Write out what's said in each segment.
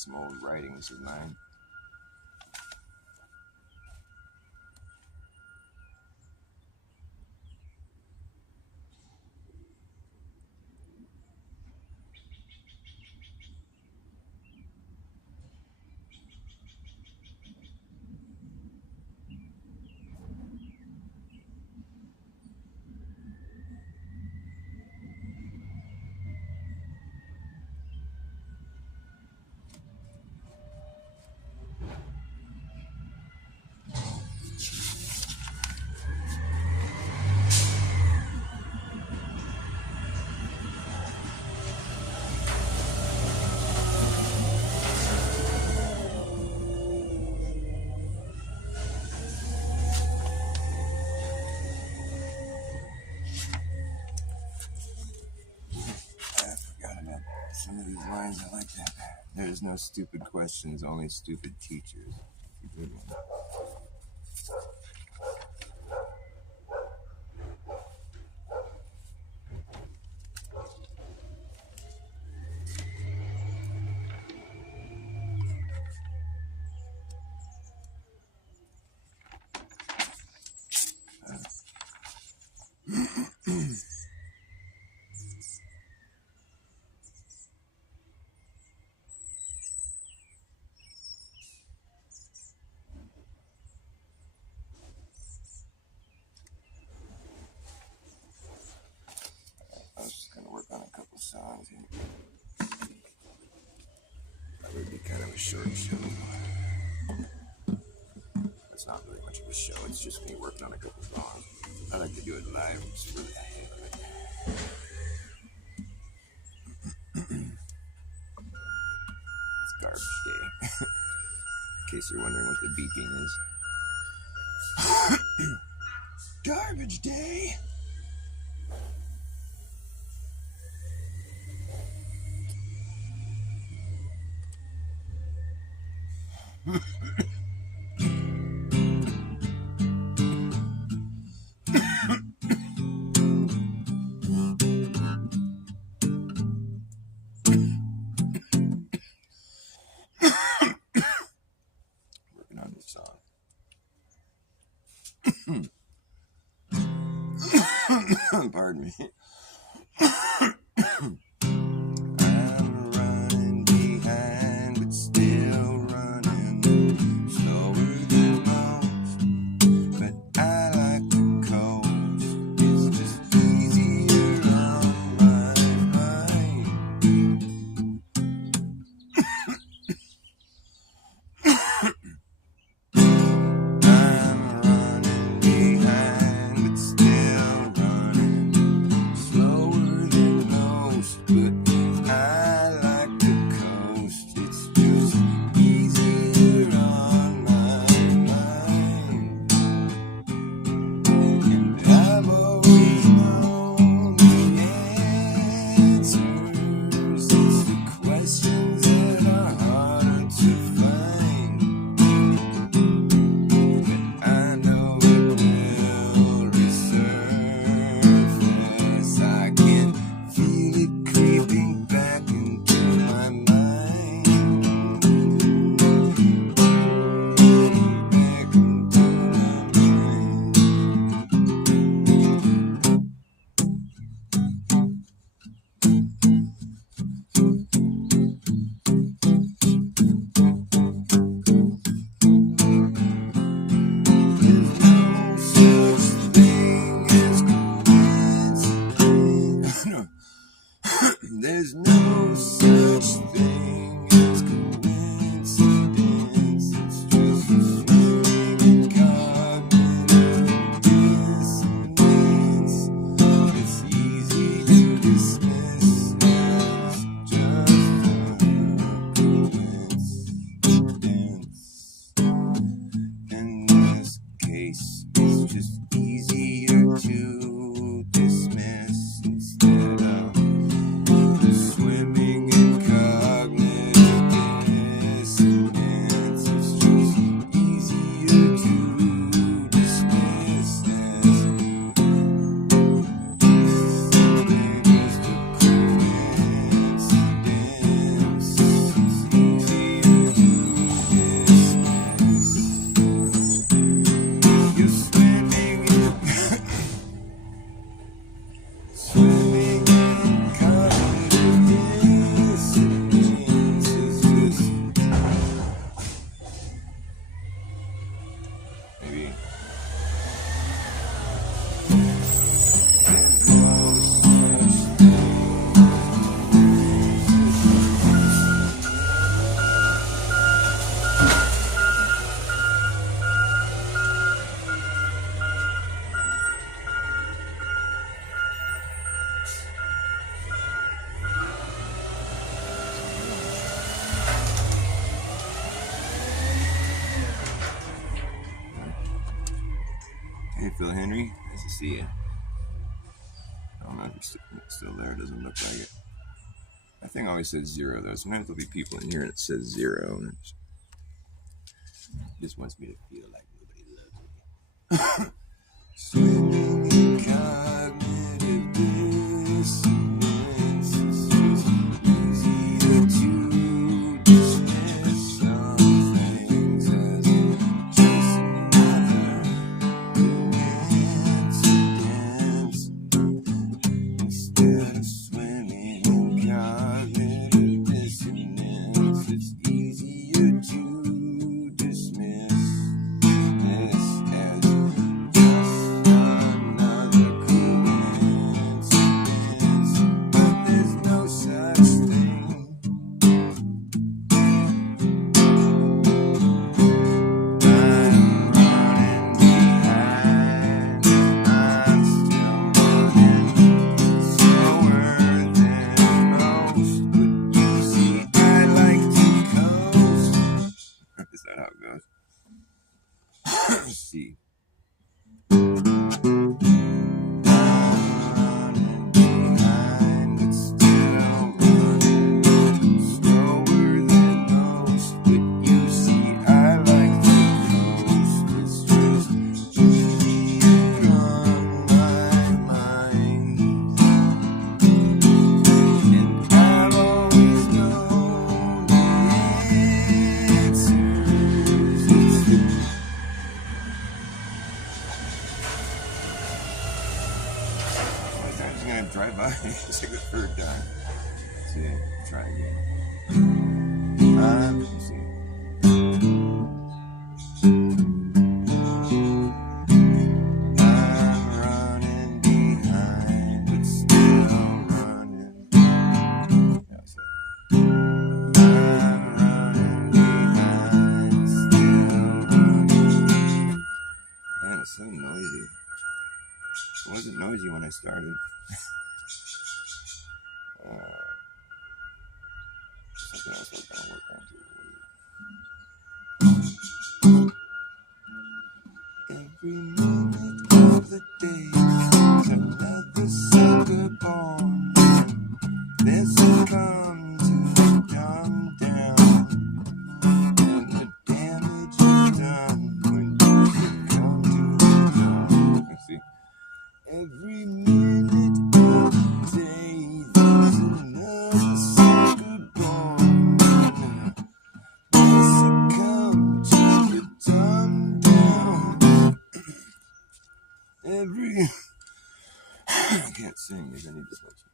some old writings of mine. Some of these lines I like that. There's no stupid questions, only stupid teachers. That's a good one. I was just going to work on a couple songs here. That would be kind of a short show. It's not really much of a show, it's just me working on a couple songs. I like to do it live just for the heck of it. It's garbage day. In case you're wondering what the beeping is. Garbage day! Working on this song. Pardon me. I'm running behind, but still running slower than most. But I like to coast. It's just easier on my mind. I'm running behind, but still running slower than most. Hey, Phil Henry. Nice to see you. I don't know if you're still there. It doesn't look like it. That thing always says 0, though. Sometimes there'll be people in here and it says 0. And it just wants me to feel like nobody loves me. Swimming in cognitive dissonance. It's just easier to dismiss some things as just another coincidence. Instead of swimming in cognitive dissonance, it's easier to dismiss this as just another coincidence. But there's no such thing. I'm running behind. I'm still running slower than most. But you see, I like to coast. Is that how it goes? Let's see. I'm running behind, but still running slower than most. But you see, I like to coast. It's just easier on my mind. And I've always known the answers. I'm just gonna drive by. It's like the third time. Let's see, try again. Let's see. I'm running behind, but still running. That's it. I'm running behind, still running. Man, it's so noisy. It wasn't noisy when I started. Something else we're gonna work on too. Every minute of the day is another sucker born. There's a come to calm down, and the damage is done when you come to the dawn. Let's see. Every minute of the day, there's another sucker born. There's a come to the dumb down. Every I can't sing because I need to smoke some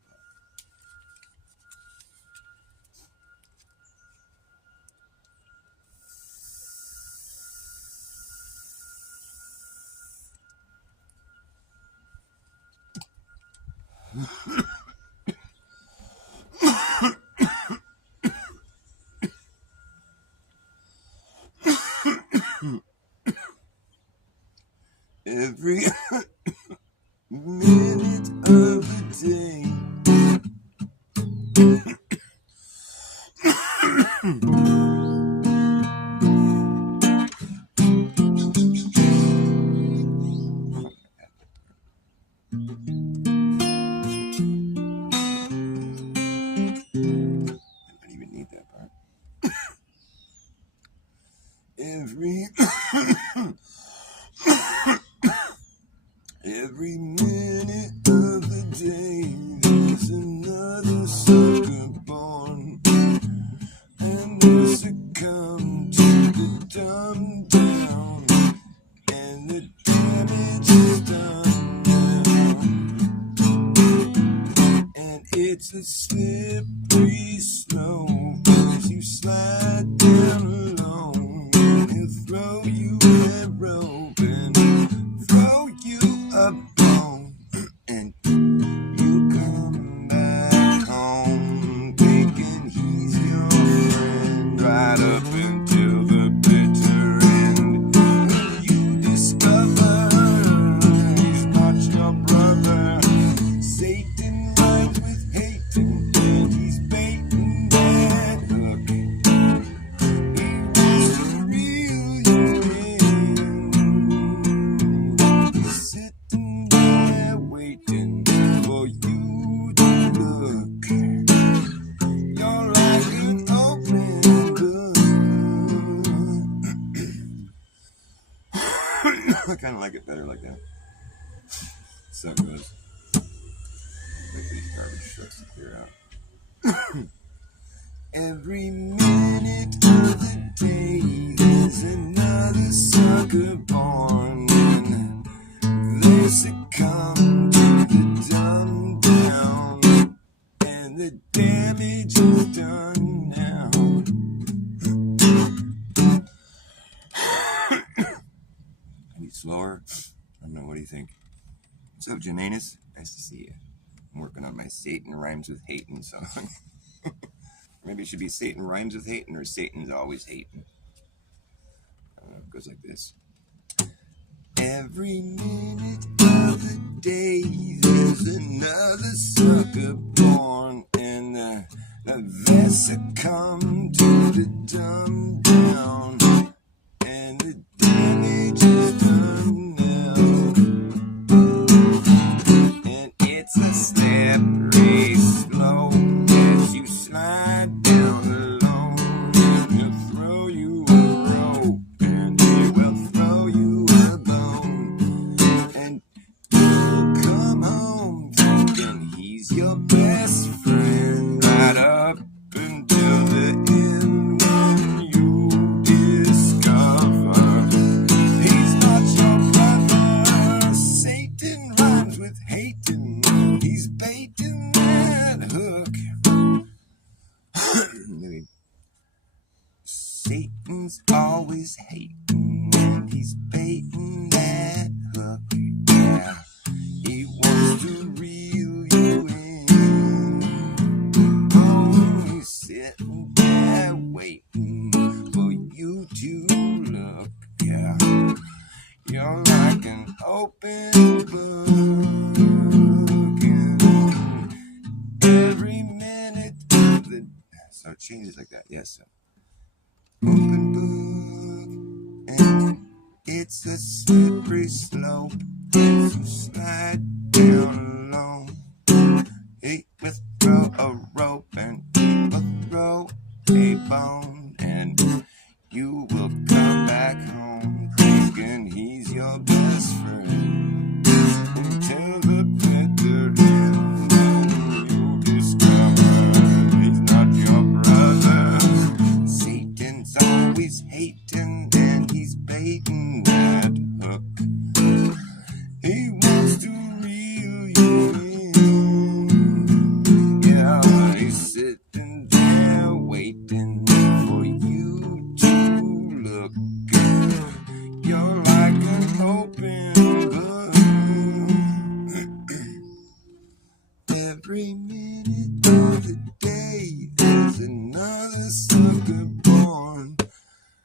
every minute of the day. I don't even need that part. Every minute of the day, there's another sucker born, and there's a come to the dumb down, and the damage is done now. And it's a slippery slope as you slide down alone, and he'll throw you a rope and throw you a bone, and you come back home thinking he's your friend right up until the bitter end. When you discover he's not your brother, Satan rides with hate and he's baiting that hook. He wants to reel you in. I kind of like it better like that. So it goes. Like these garbage trucks to clear out. Every minute of the day, there's another sucker born, and they succumb to the dumb down, and the damage is done now. I need slower. I don't know. What do you think? What's up, Jananus? Nice to see you. I'm working on my Satan rhymes with hatin' song. Maybe it should be Satan rhymes with hatin', or Satan's always hatin'. It goes like this. Every minute of the day, there's another sucker born, and they succumb to the dumb down, and the damage is done now. And it's a slippery slope as you slide down alone, and they'll throw you a rope, and they will throw you a bone, and you'll come home thinking he's your best friend right up until the end, when you discover he's not your brother. Satan rhymes with hatin', he's baiting that hook. Satan's always hating, and he's baiting that hook. Yeah, he wants to reel you in. Oh, he's sitting there waiting for you to look. Yeah, you're like an open book, and every minute of the... So it changes like that. Yes, open book, and it's a slippery slope as you slide down alone. He will throw a rope, and he will throw a bone, and you will come back home thinking he's your best friend, until the bitter end, when you discover he's not your brother. Satan's always hating, and he's baiting that hook. He wants to reel you in. Yeah, he's sitting there waiting for you to look. You're like an open book. Every minute of the day, there's another sucker born,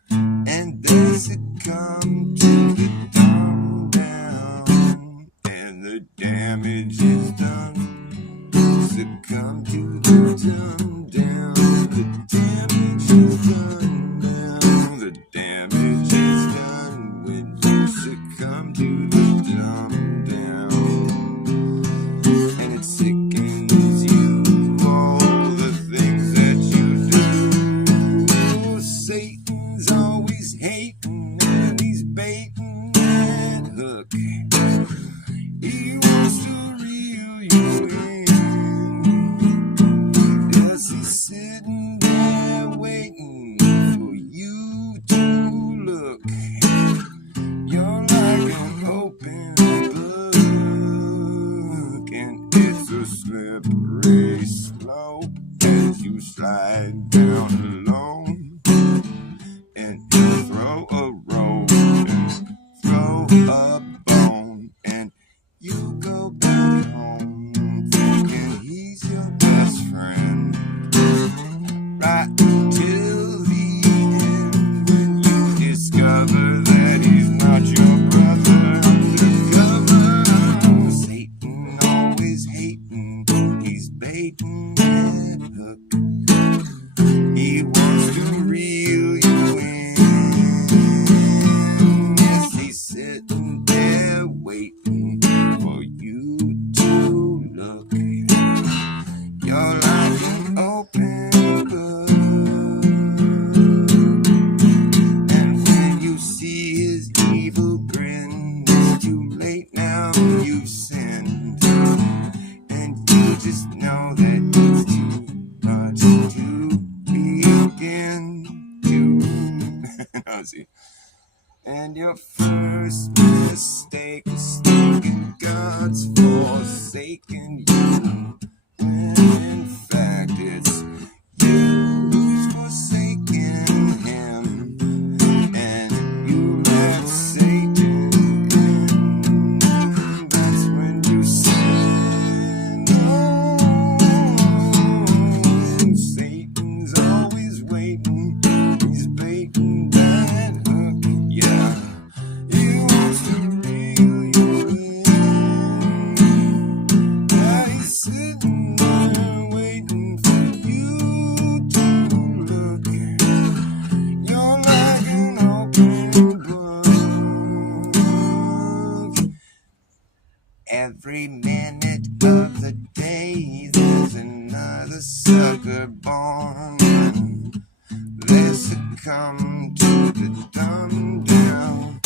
and they succumb to the dumb down, and the damage is done. Succumb to the dumb down, the damage is done now. The damage is done when you succumb to the dumb down, and it sickens you, all the things that you do. Satan's always hating, and he's baiting that hook. He wants to reel you in. Yes, he's sitting there waiting for you to look. You're like an open book, and it's a slippery slope as you slide down alone, and you throw a rope, and throw a bone, and you go back home thinking he's your best friend, right till the end, when you discover that he's not your brother undercover. Satan always hating, he's baiting that hook. He wants to reel you in. Yes, he's sitting there waiting for you to look. You're like an open book, and when you see his evil grin, crazy. And your first mistake was thinking God's forsaken you, when in fact it's you who's forsaken him, and you let Satan in. That's when you sin. And Satan's always waiting, he's baiting that hook, yeah. He wants to reel you in. Yeah, he's sitting there waiting for you to look. You're like an open book. Every minute of the day there's another sucker born. They succumb to the dumb down,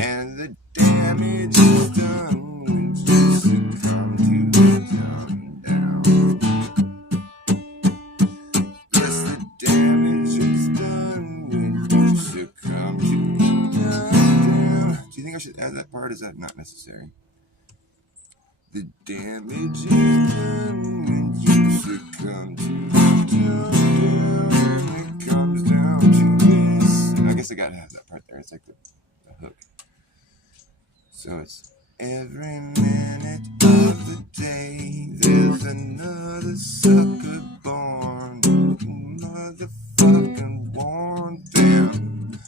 and the damage is done when you succumb to the dumb down. Yes, the damage is done when you succumb to the dumb down. Do you think I should add that part? Is that not necessary? The damage is done when you succumb to the dumb down. It comes down to this. I guess I gotta have that part there. It's like the hook. So it's every minute of the day there's another sucker born. Motherfucking worn down.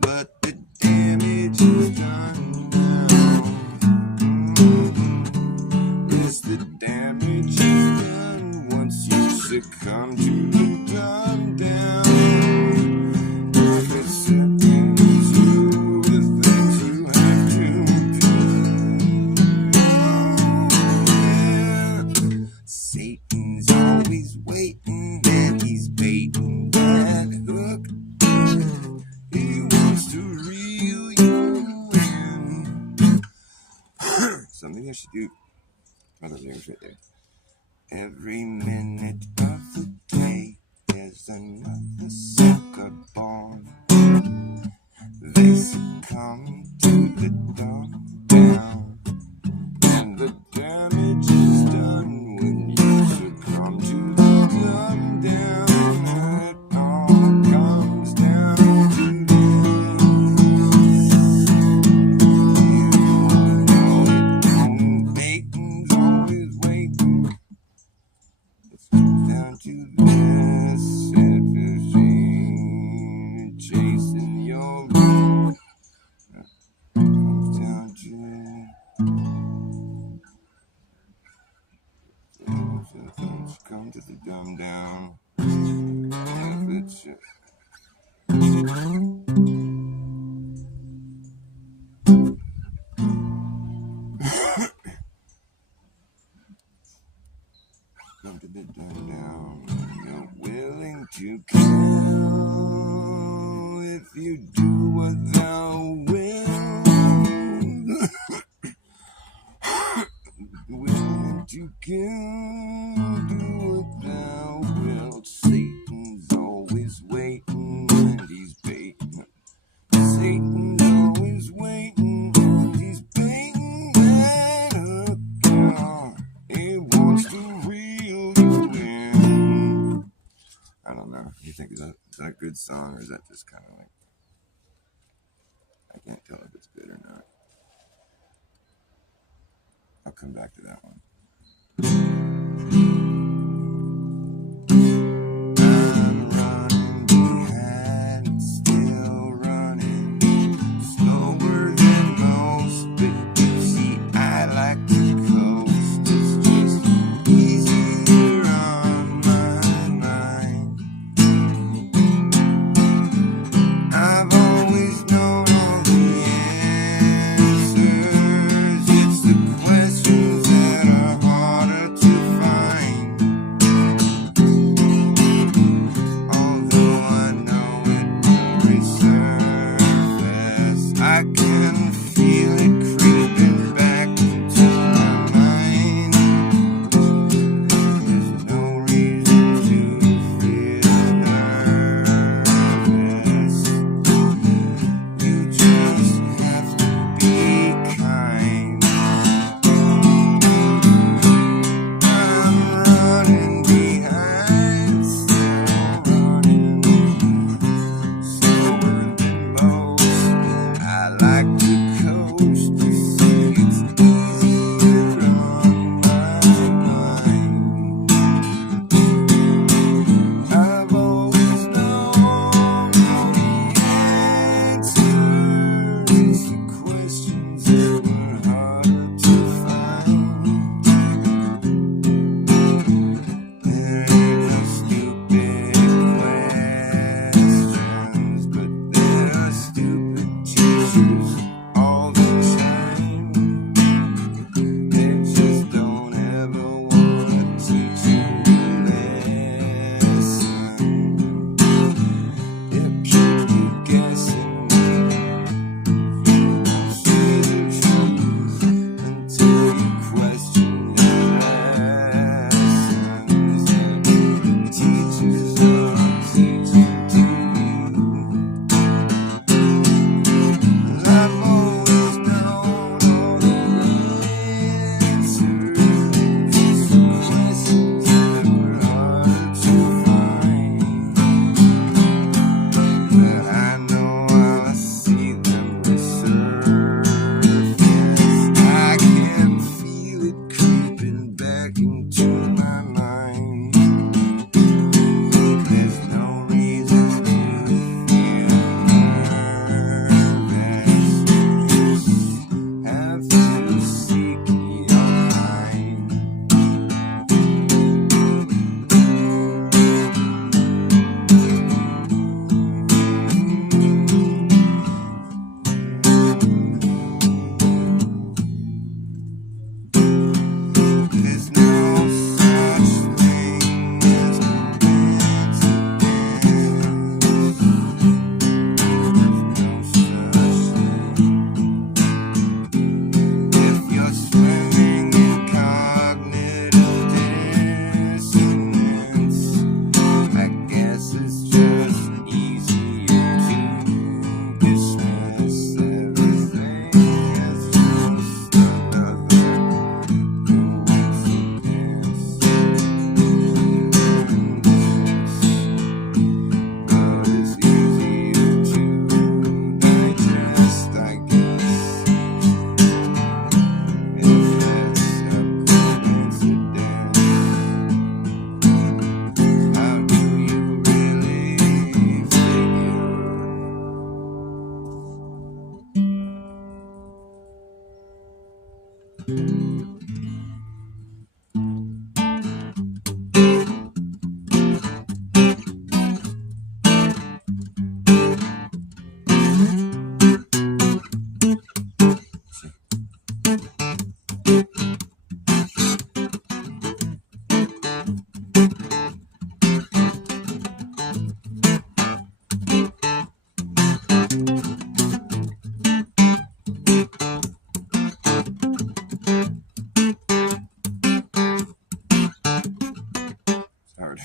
But the damage is done now. Yes, the damage is done once you succumb to the dumb down. Acceptance to the things you have to do. Yeah. Satan's always waiting, and he's baiting that hook. He wants to reel you in. So maybe I should do other lyrics right there. Every minute of the day there's another sucker born. They succumb to the dumb down, and the damage is done when you succumb to the dumb down. And it all comes down to this. You know it don't. Satan's always waiting. It comes down to this. Chasing your love. Comes down to things come to the dumb down. If it's come to the dumb down, you're willing to kill if you do what thou wilt. Willing to kill, do what thou wilt. Satan's always waiting, and he's baiting. Satan's always waiting, and he's baiting that hook. He wants to reel you in. I don't know. You think is that a good song, or is that just kind of like, I can't tell if it's good or not. I'll come back to that one. I'm running behind, still running, slower than most, but you see I like to coast. It's just easier on my mind. I've always known all the answers. It's the questions that are harder to These are questions that were harder to find. There ain't no stupid questions, but there are stupid teachers all the time. They just don't ever want to teach you a lesson. They'll keep you guessing. You won't see the truth until you question your lessons. And teachers are teaching to you. I've always known all the answers. These are questions that were hard to find. But I know I'll see them resurface. I can feel it creeping back into my mind. There's no reason to feel nervous. You just have to seek your mind. There's no such thing as coincidence. No such thing. If you're swimming in cognitive dissonance, I guess it's just easier to dismiss everything as just another coincidence. But it's easier to digest, I guess, if it's a coincidence. How do you really figure? Sorry.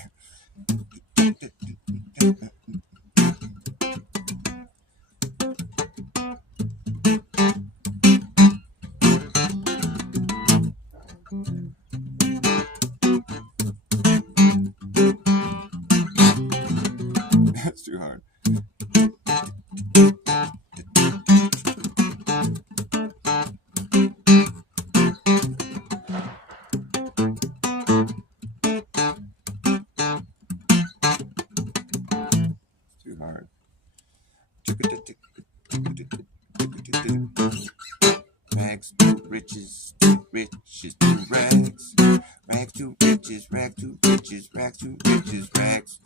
That's too hard. Too hard. Rags to riches, riches to rags. Rags to riches, rags to riches, rags to riches, rags.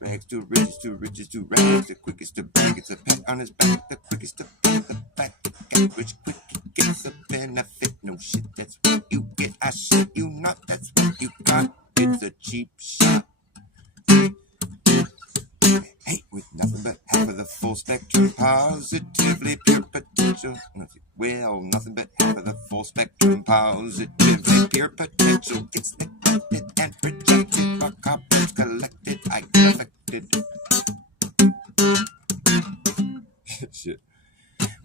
Rags to riches to rags. The quickest to bag, it's a pat on his back. The quickest to back, the back to get rich quick. He gets a benefit. No shit, that's what you get. I shit you not, that's what you got. It's a cheap shot. Hey, with nothing but half of the full spectrum, positively pure potential. Well, nothing but half of the full spectrum, positively pure potential gets neglected and rejected. Rock copies collected, I get affected. Shit.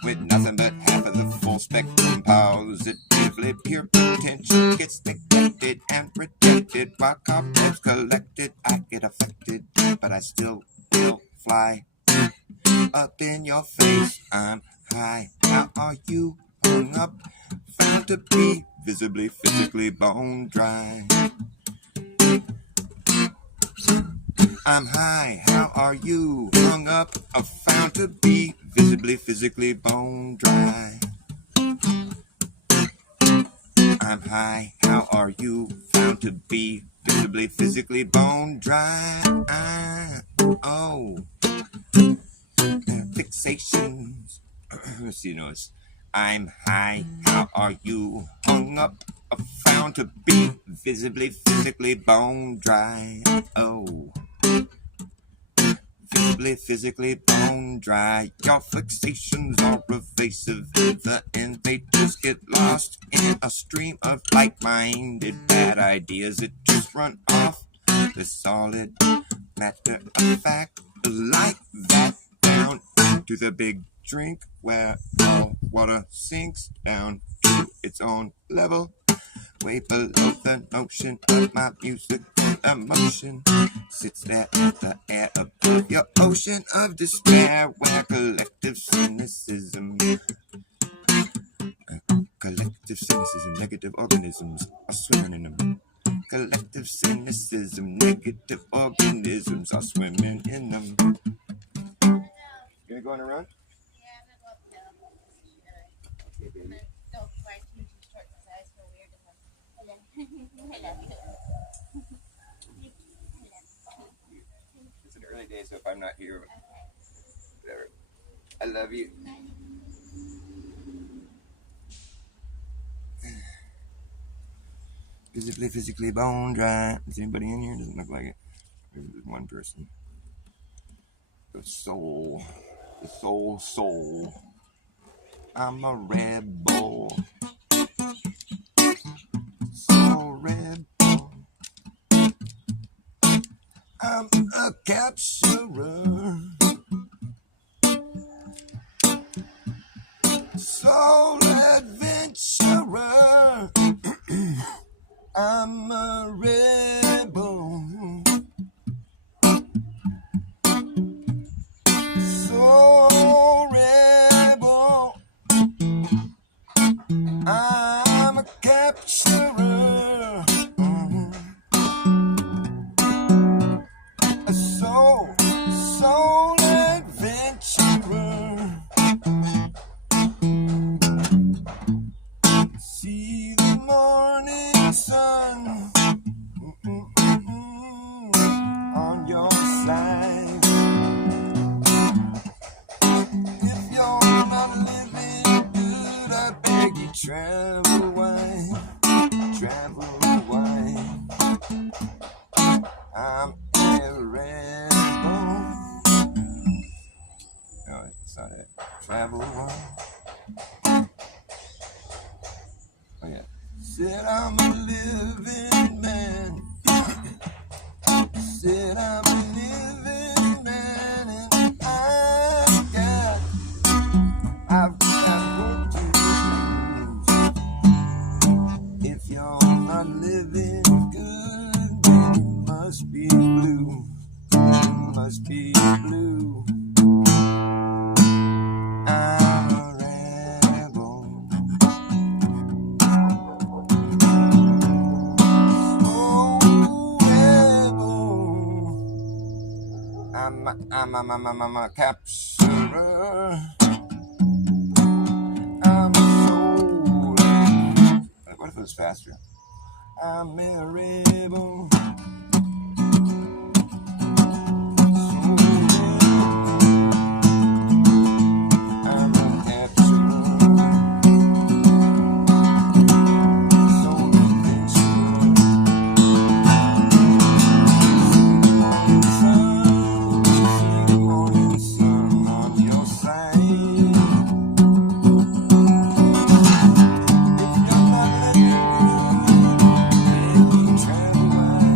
With nothing but half of the full spectrum, positively pure potential gets neglected and rejected. Rock copies collected, I get affected, but I still will fly up in your face. I'm high. How are you hung up? Found to be visibly, physically bone dry. I'm high, how are you? Hung up, found to be visibly, physically bone dry. I'm high, how are you? Found to be visibly, physically bone dry. Oh, fixations. Let's see, notice. I'm high, how are you? Hung up, found to be visibly, physically bone dry. Oh, visibly, physically bone dry. Your fixations are evasive. In the end, they just get lost in a stream of like-minded bad ideas that just run off the solid matter of fact. Like that down to the big drink where all water sinks down to its own level, way below the notion of my musical emotion. Sits there at the air above your ocean of despair, where collective cynicism, negative organisms are swimming in them. Collective cynicism, negative organisms are swimming in them. You gonna go on a run? Yeah, I'm gonna go uphill. Okay, baby. Don't wear too short because I feel weird if I'm. I love you. It's an early day, so if I'm not here, Okay. whatever. I love you. Physically bone dry. Is anybody in here? Doesn't look like it. Maybe there's one person. The soul. I'm a rebel. Soul rebel. I'm a capturer. Soul adventurer. I'm a rebel. Soul rebel. I'm a capturer. A soul adventurer. See the morning sun on your side. If you're not living good, I beg you, travel wide. I'm a rebel. No, it's not it. Travel wide. Oh yeah. Said I'm a living man. Said I'm a living man, and I've got work to do. If you're not living good, then you must be blue. You must be blue. I'm a rebel. I'm a capturer. I'm a soul. What if it was faster? I'm a rebel. I'm a capturer. Soul adventurer. See the morning sun on your side. If you're not living good, baby, travel wide.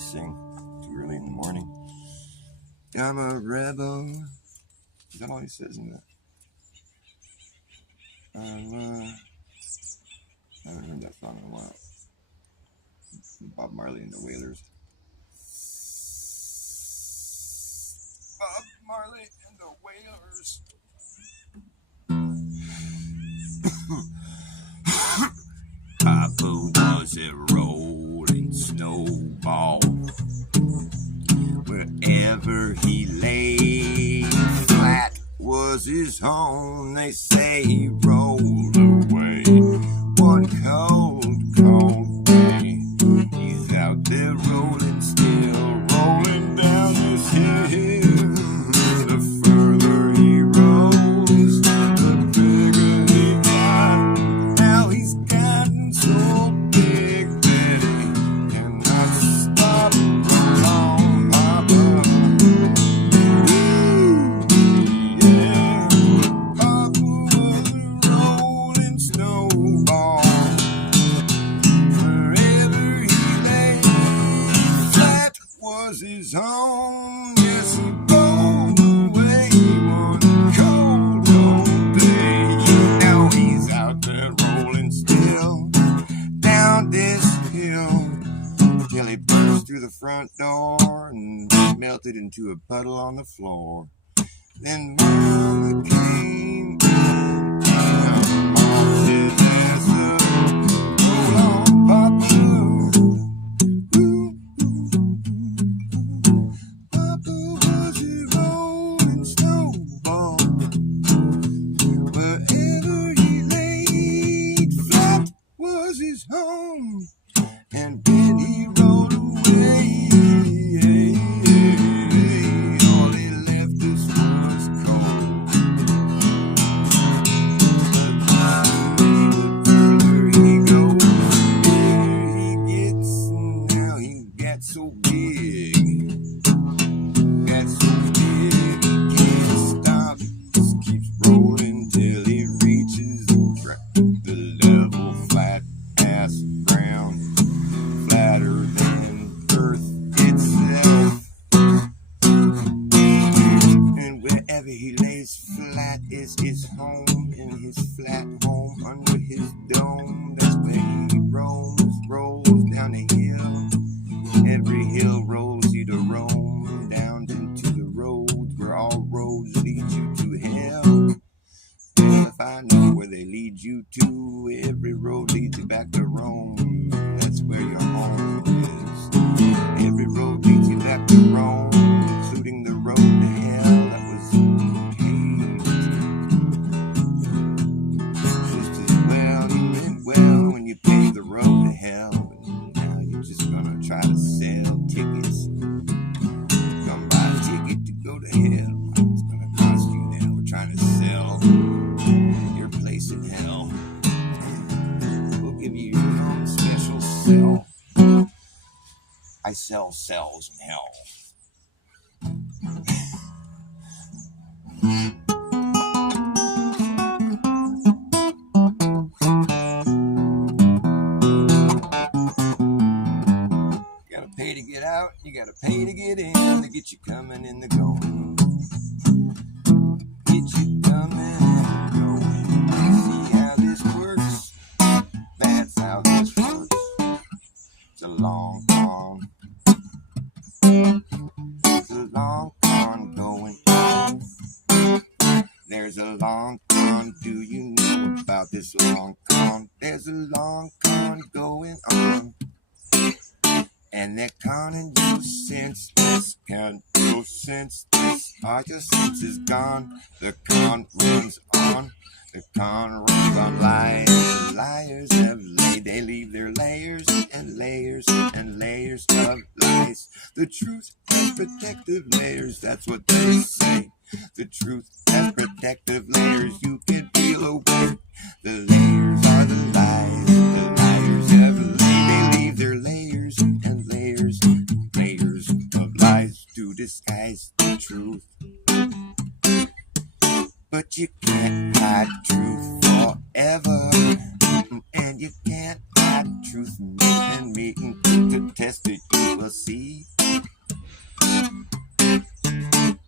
sing too early in the morning. I'm a rebel. Is that all he says in that? I haven't heard that song in a while. Bob Marley and the Wailers. Bob Marley and the Wailers. Papa was a rolling snowball. Wherever he lay, flat was his home. They say he rolled away one cold day. He's out there rolling still, rolling down this hill. The further he rolls, the bigger he got. Now he's gotten so big that he cannot stop rolling, Papa. Yeah, Papa was a rolling snowball. Wherever he lay, flat was his home. Yes, he rolled away one cold day. Now he's out there rolling still down this hill till he burst through the front door and melted into a puddle on the floor. Then Mama came in and mopped his ass up. Roll on, Papa. Ooh, Papa was a rolling snowball. Wherever he laid, flat was his home. And when he rolled away, all he left us was cold. The further he goes, the bigger he gets. Now he got so big, he can't stop. Just keeps rolling till he reaches the level flat ass ground, flatter than earth itself. And wherever he lays flat is his home, in his flat home under his dome. That's where he rolls down the hill. Every hill rolls you to roam down into the roads where all roads lead you to hell. Well, if I know where they lead you to, every road leads you back to Rome. That's where your home is. Every road leads you back to Rome, including the road to hell that was paved. Just as well, you meant well when you paved the road to hell. And now you're just gonna try to sell tickets. Come buy a ticket to go to hell. It's gonna cost you now. We're trying to sell your place in hell. We'll give you your own special cell. I sell cells in hell. You gotta pay to get out, you gotta pay to get in, to get you coming and the going. Get you coming and going. See how this works? That's how this works. It's a long con. It's a long con going on. There's a long con. Do you know about this long con? There's a long con going on. And they're conning you senseless, can't go senseless. All your sense is gone. The con runs on. The con runs on lies. The liars have laid. They leave their layers and layers and layers of lies. The truth has protective layers. That's what they say. The truth has protective layers. You can peel away. The layers are the lies. The liars have laid. They leave their layers and layers and layers of lies to disguise the truth. But you can't hide truth forever. And you can't hide truth from you and me. To test it, you will a seat.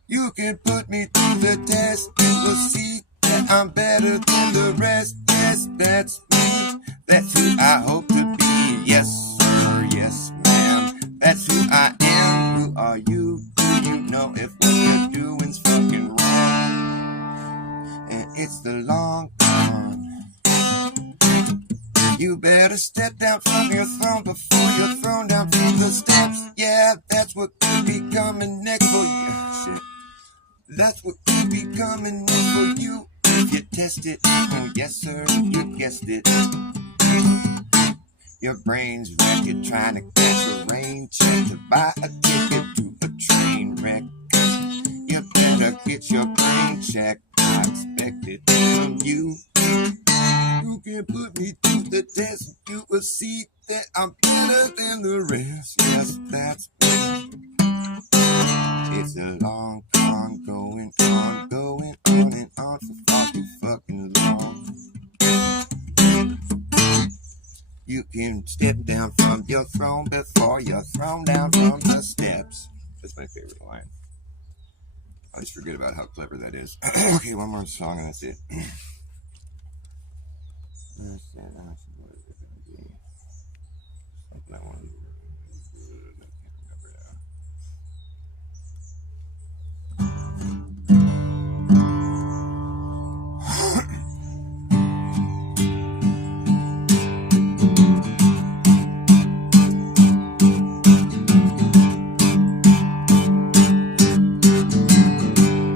You can put me through the test, you will see that I'm better than the rest. Yes, that's me, that's who I hope to be. Yes, sir, yes, ma'am, that's who I am. Who are you? Do you know if what you're doing's fucking wrong? And it's the long gone. You better step down from your throne before you're thrown down from the steps. Yeah, that's what could be coming next for you. Shit. That's what could be coming next for you if you test it. Oh, yes, sir, you guessed it. Your brain's wrecked, you're trying to catch a rain check to buy a ticket to a train wreck. You better get your brain checked. I expect it from you. You can put me through the test, you will see that I'm better than the rest. Yes, that's me. It's a long con going on and on for far too fucking long. You can step down from your throne before you're thrown down from the steps. That's my favorite line. I always forget about how clever that is. Okay, one more song and that's it. What is it going to be? Something I want to do. I can't remember now.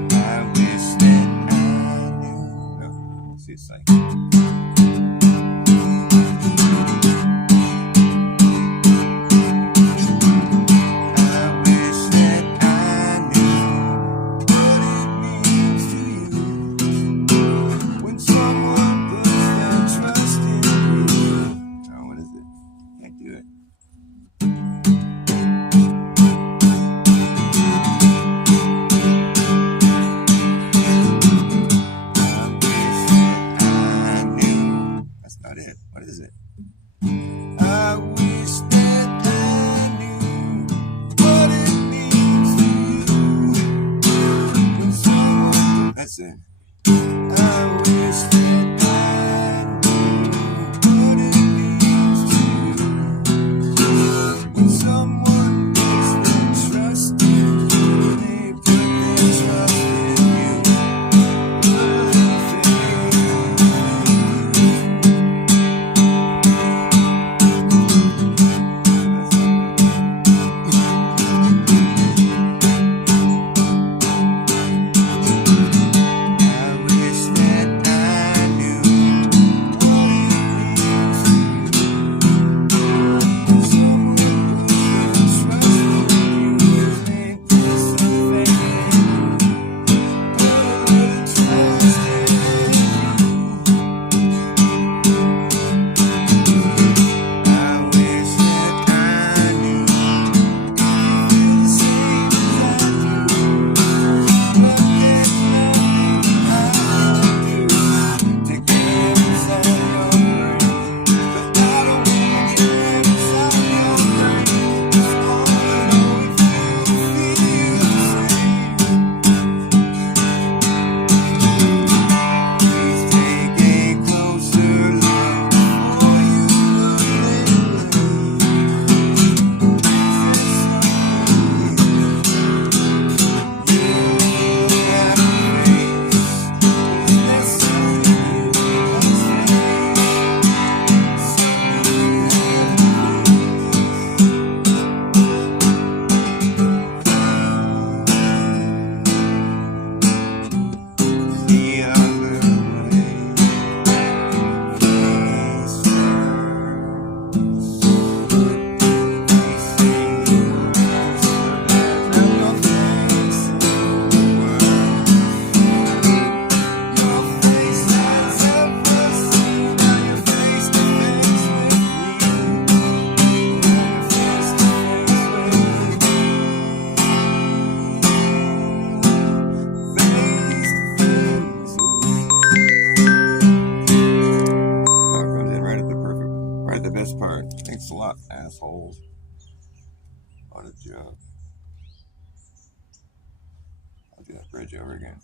I wish that I knew. No, let's see, it's like. What a joke. I'll do that bridge over again.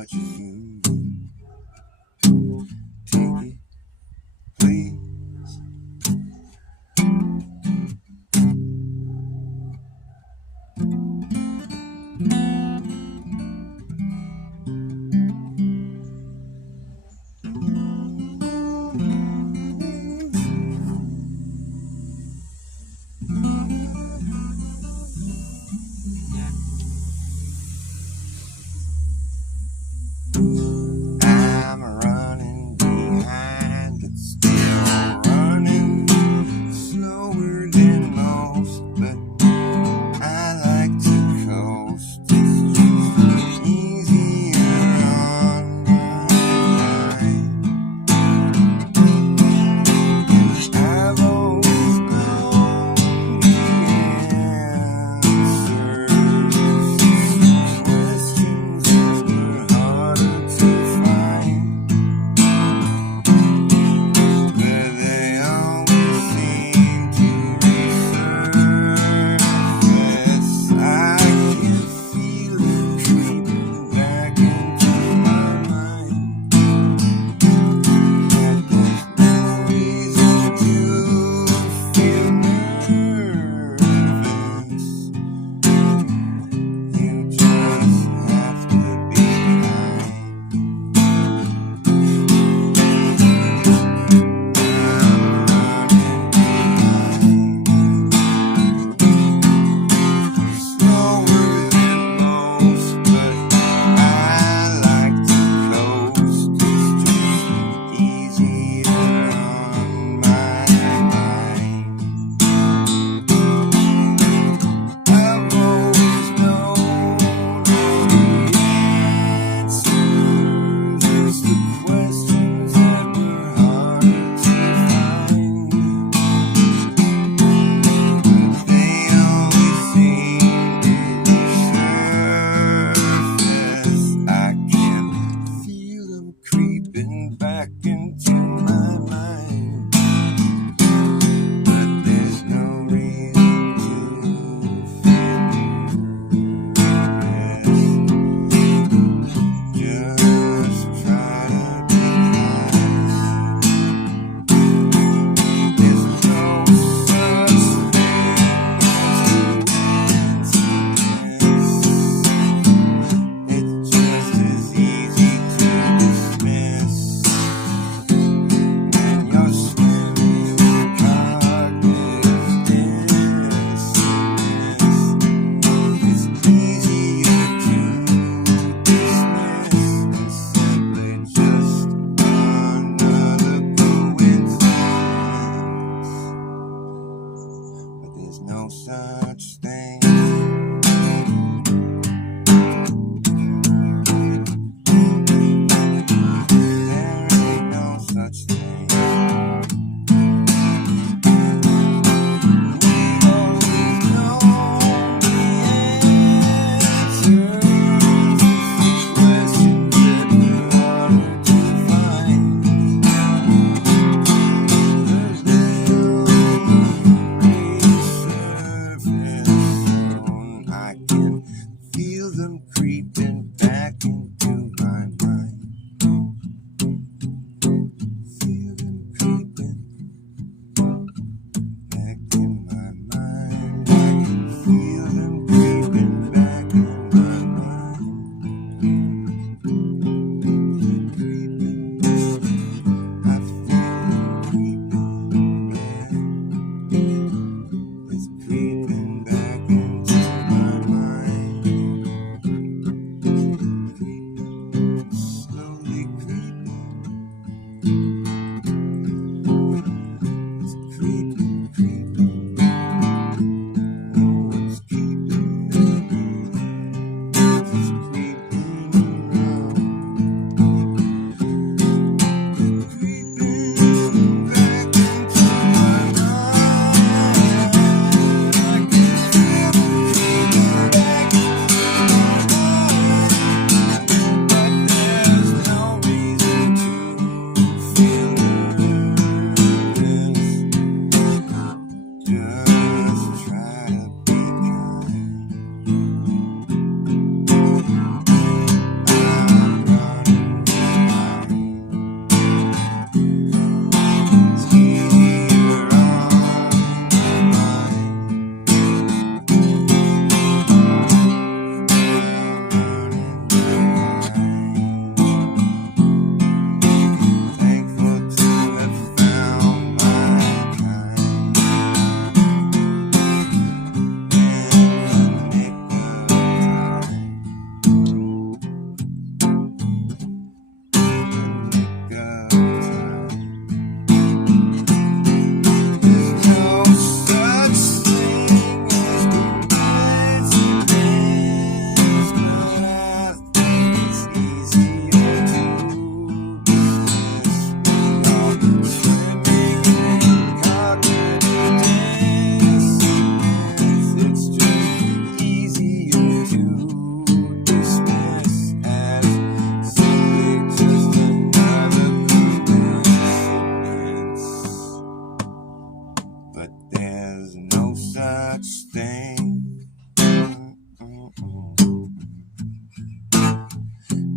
what you do. Take it, please.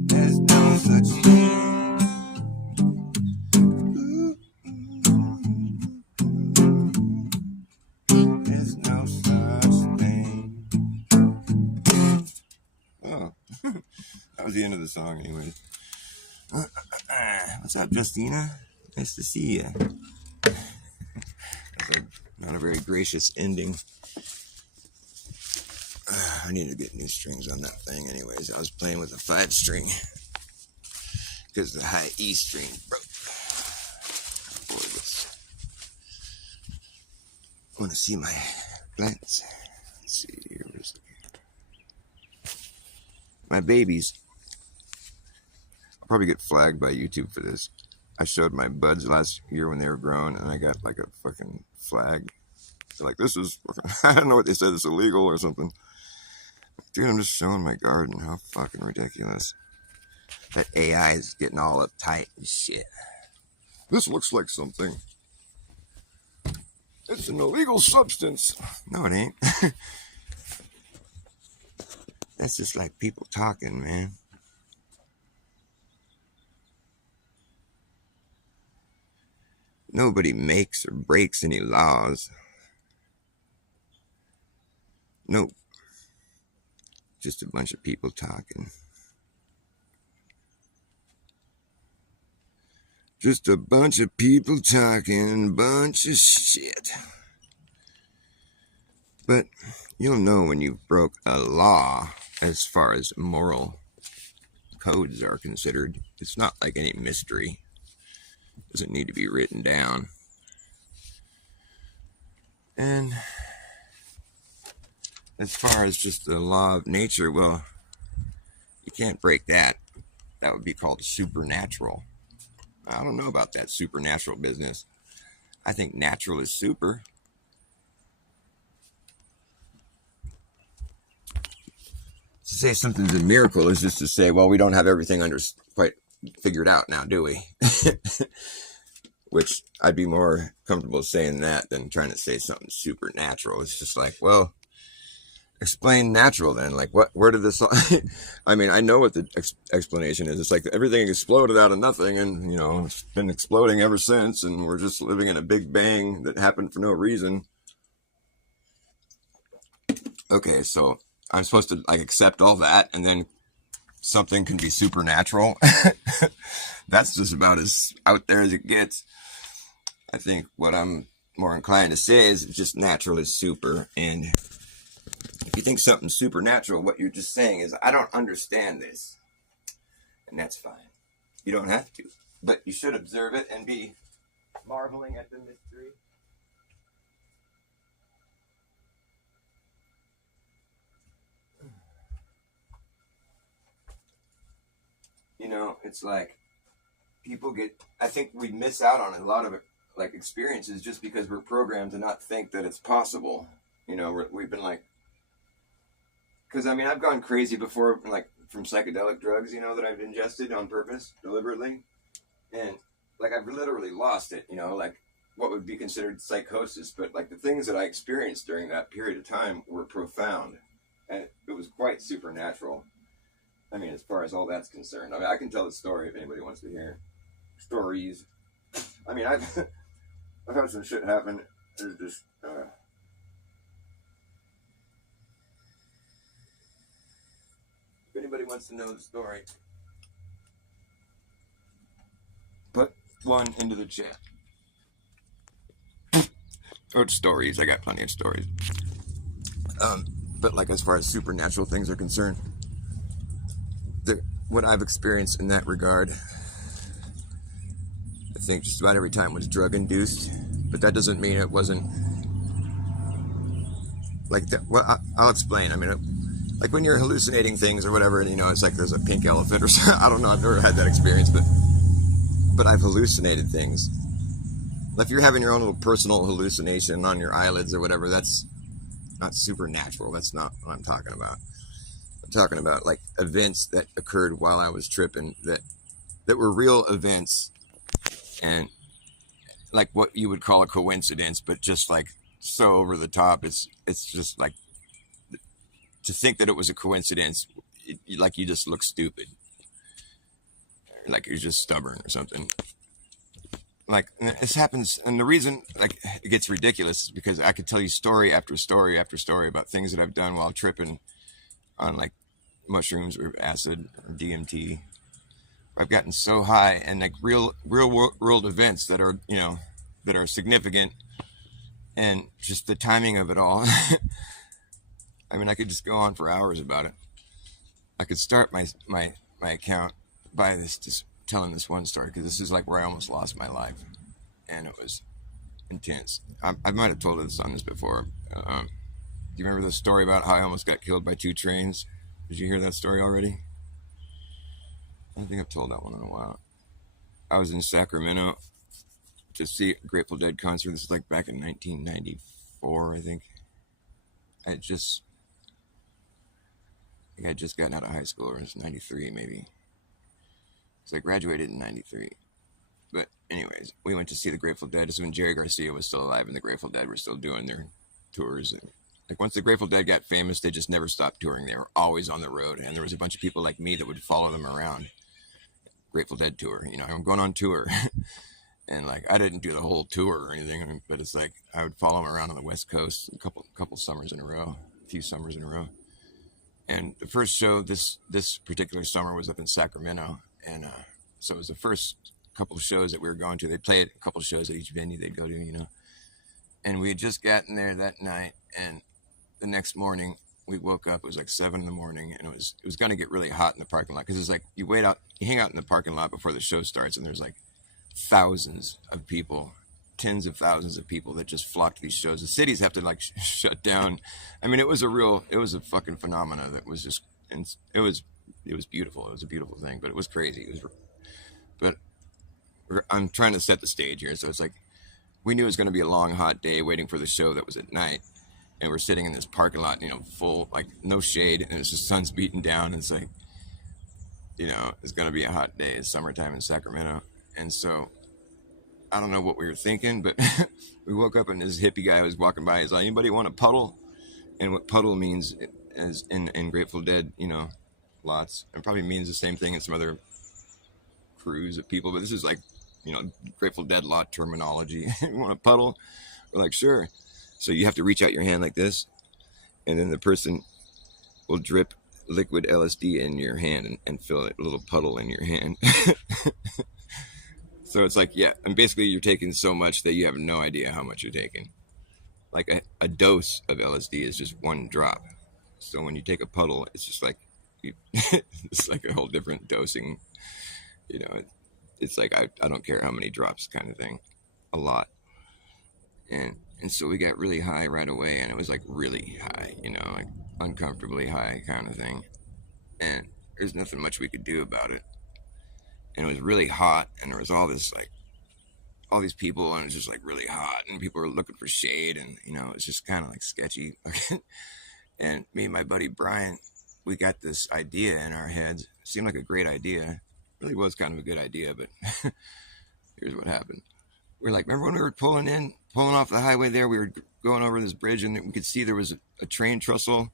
There's no such thing. There's no such thing. Oh, that was the end of the song, anyways. What's up, Justina? Nice to see you. That's not a very gracious ending. I need to get new strings on that thing, anyways. I was playing with a 5-string because the high E string broke. Want to see my plants? Let's see here. My babies. I'll probably get flagged by YouTube for this. I showed my buds last year when they were grown, and I got like a fucking flag. They're like, this is, I don't know what they said, it's illegal or something. Dude, I'm just showing my garden. How fucking ridiculous. That AI is getting all uptight and shit. This looks like something. It's an illegal substance. No, it ain't. That's just like people talking, man. Nobody makes or breaks any laws. Nope. Just a bunch of people talking. Just a bunch of people talking, bunch of shit. But you'll know when you've broke a law as far as moral codes are considered. It's not like any mystery. It doesn't need to be written down. And as far as just the law of nature, well, you can't break that. That would be called supernatural. I don't know about that supernatural business. I think natural is super. To say something's a miracle is just to say, well, we don't have everything quite figured out now, do we? Which I'd be more comfortable saying that than trying to say something supernatural. It's just like, well, explain natural then. Like, where did this... I mean, I know what the explanation is. It's like everything exploded out of nothing, and, you know, it's been exploding ever since, and we're just living in a big bang that happened for no reason. Okay, so I'm supposed to, like, accept all that, and then something can be supernatural. That's just about as out there as it gets. I think what I'm more inclined to say is just natural is super, and if you think something's supernatural, what you're just saying is, I don't understand this. And that's fine. You don't have to. But you should observe it and be marveling at the mystery. You know, it's like I think we miss out on a lot of like experiences just because we're programmed to not think that it's possible. You know, we've been like, because I mean, I've gone crazy before, like from psychedelic drugs, you know, that I've ingested on purpose, deliberately. And like, I've literally lost it, you know, like what would be considered psychosis. But like the things that I experienced during that period of time were profound. And it was quite supernatural. I mean, as far as all that's concerned. I mean, I can tell the story if anybody wants to hear stories. I mean, I've had some shit happen. There's just, if anybody wants to know the story, put one into the chat. Or stories. I got plenty of stories. But like as far as supernatural things are concerned, what I've experienced in that regard, I think just about every time was drug induced. But that doesn't mean it wasn't like that. Well, I'll explain. I mean, like when you're hallucinating things or whatever, and you know, it's like there's a pink elephant or something. I don't know. I've never had that experience, but I've hallucinated things. If you're having your own little personal hallucination on your eyelids or whatever, that's not supernatural. That's not what I'm talking about. I'm talking about like events that occurred while I was tripping that were real events, and like what you would call a coincidence, but just like so over the top. It's just like to think that it was a coincidence, like you just look stupid, like you're just stubborn or something. Like this happens, and the reason like it gets ridiculous is because I could tell you story after story after story about things that I've done while tripping on like mushrooms or acid or DMT. I've gotten so high, and like real world events that are that are significant, and just the timing of it all. I mean, I could just go on for hours about it. I could start my account by this just telling this one story, because this is like where I almost lost my life, and it was intense. I might have told this on this before. Do you remember the story about how I almost got killed by 2 trains? Did you hear that story already? I don't think I've told that one in a while. I was in Sacramento to see a Grateful Dead concert. This is like back in 1994, I think. I had just gotten out of high school, or it was 93 maybe. So I graduated in 93. But anyways, we went to see the Grateful Dead. This is when Jerry Garcia was still alive and the Grateful Dead were still doing their tours. And like once the Grateful Dead got famous, they just never stopped touring. They were always on the road. And there was a bunch of people like me that would follow them around. Grateful Dead tour, I'm going on tour. And like I didn't do the whole tour or anything, but it's like I would follow them around on the West Coast a couple summers in a row, a few summers in a row. And the first show this particular summer was up in Sacramento, and so it was the first couple of shows that we were going to. They played a couple of shows at each venue they'd go to, And we had just gotten there that night, and the next morning we woke up. It was like 7 a.m, and it was going to get really hot in the parking lot, because it's like you hang out in the parking lot before the show starts, and there's like thousands of people, tens of thousands of people that just flock to these shows. The cities have to like shut down. I mean, it was a fucking phenomena that was just, it was beautiful. It was a beautiful thing, but it was crazy. But I'm trying to set the stage here. So it's like, we knew it was going to be a long, hot day waiting for the show that was at night. And we're sitting in this parking lot, full, like no shade. And it's just sun's beating down. And it's like, it's going to be a hot day. It's summertime in Sacramento. And so I don't know what we were thinking, but we woke up and this hippie guy was walking by. He's like, anybody want a puddle? And what puddle means as in Grateful Dead, lots. It probably means the same thing in some other crews of people, but this is like, Grateful Dead lot terminology. You want a puddle? We're like, sure. So you have to reach out your hand like this, and then the person will drip liquid LSD in your hand and fill a little puddle in your hand. So it's like, yeah, and basically you're taking so much that you have no idea how much you're taking. Like a dose of LSD is just 1 drop. So when you take a puddle, it's just like, it's like a whole different dosing. It's like, I don't care how many drops kind of thing. A lot. And so we got really high right away, and it was like really high, like uncomfortably high kind of thing. And there's nothing much we could do about it. And it was really hot, and there was all these people, and it was just like really hot, and people were looking for shade, and it was just kind of like sketchy. And me and my buddy Brian, we got this idea in our heads. It seemed like a great idea. It really was kind of a good idea, but here's what happened. We're like, remember when we were pulling off the highway there? We were going over this bridge, and we could see there was a train trestle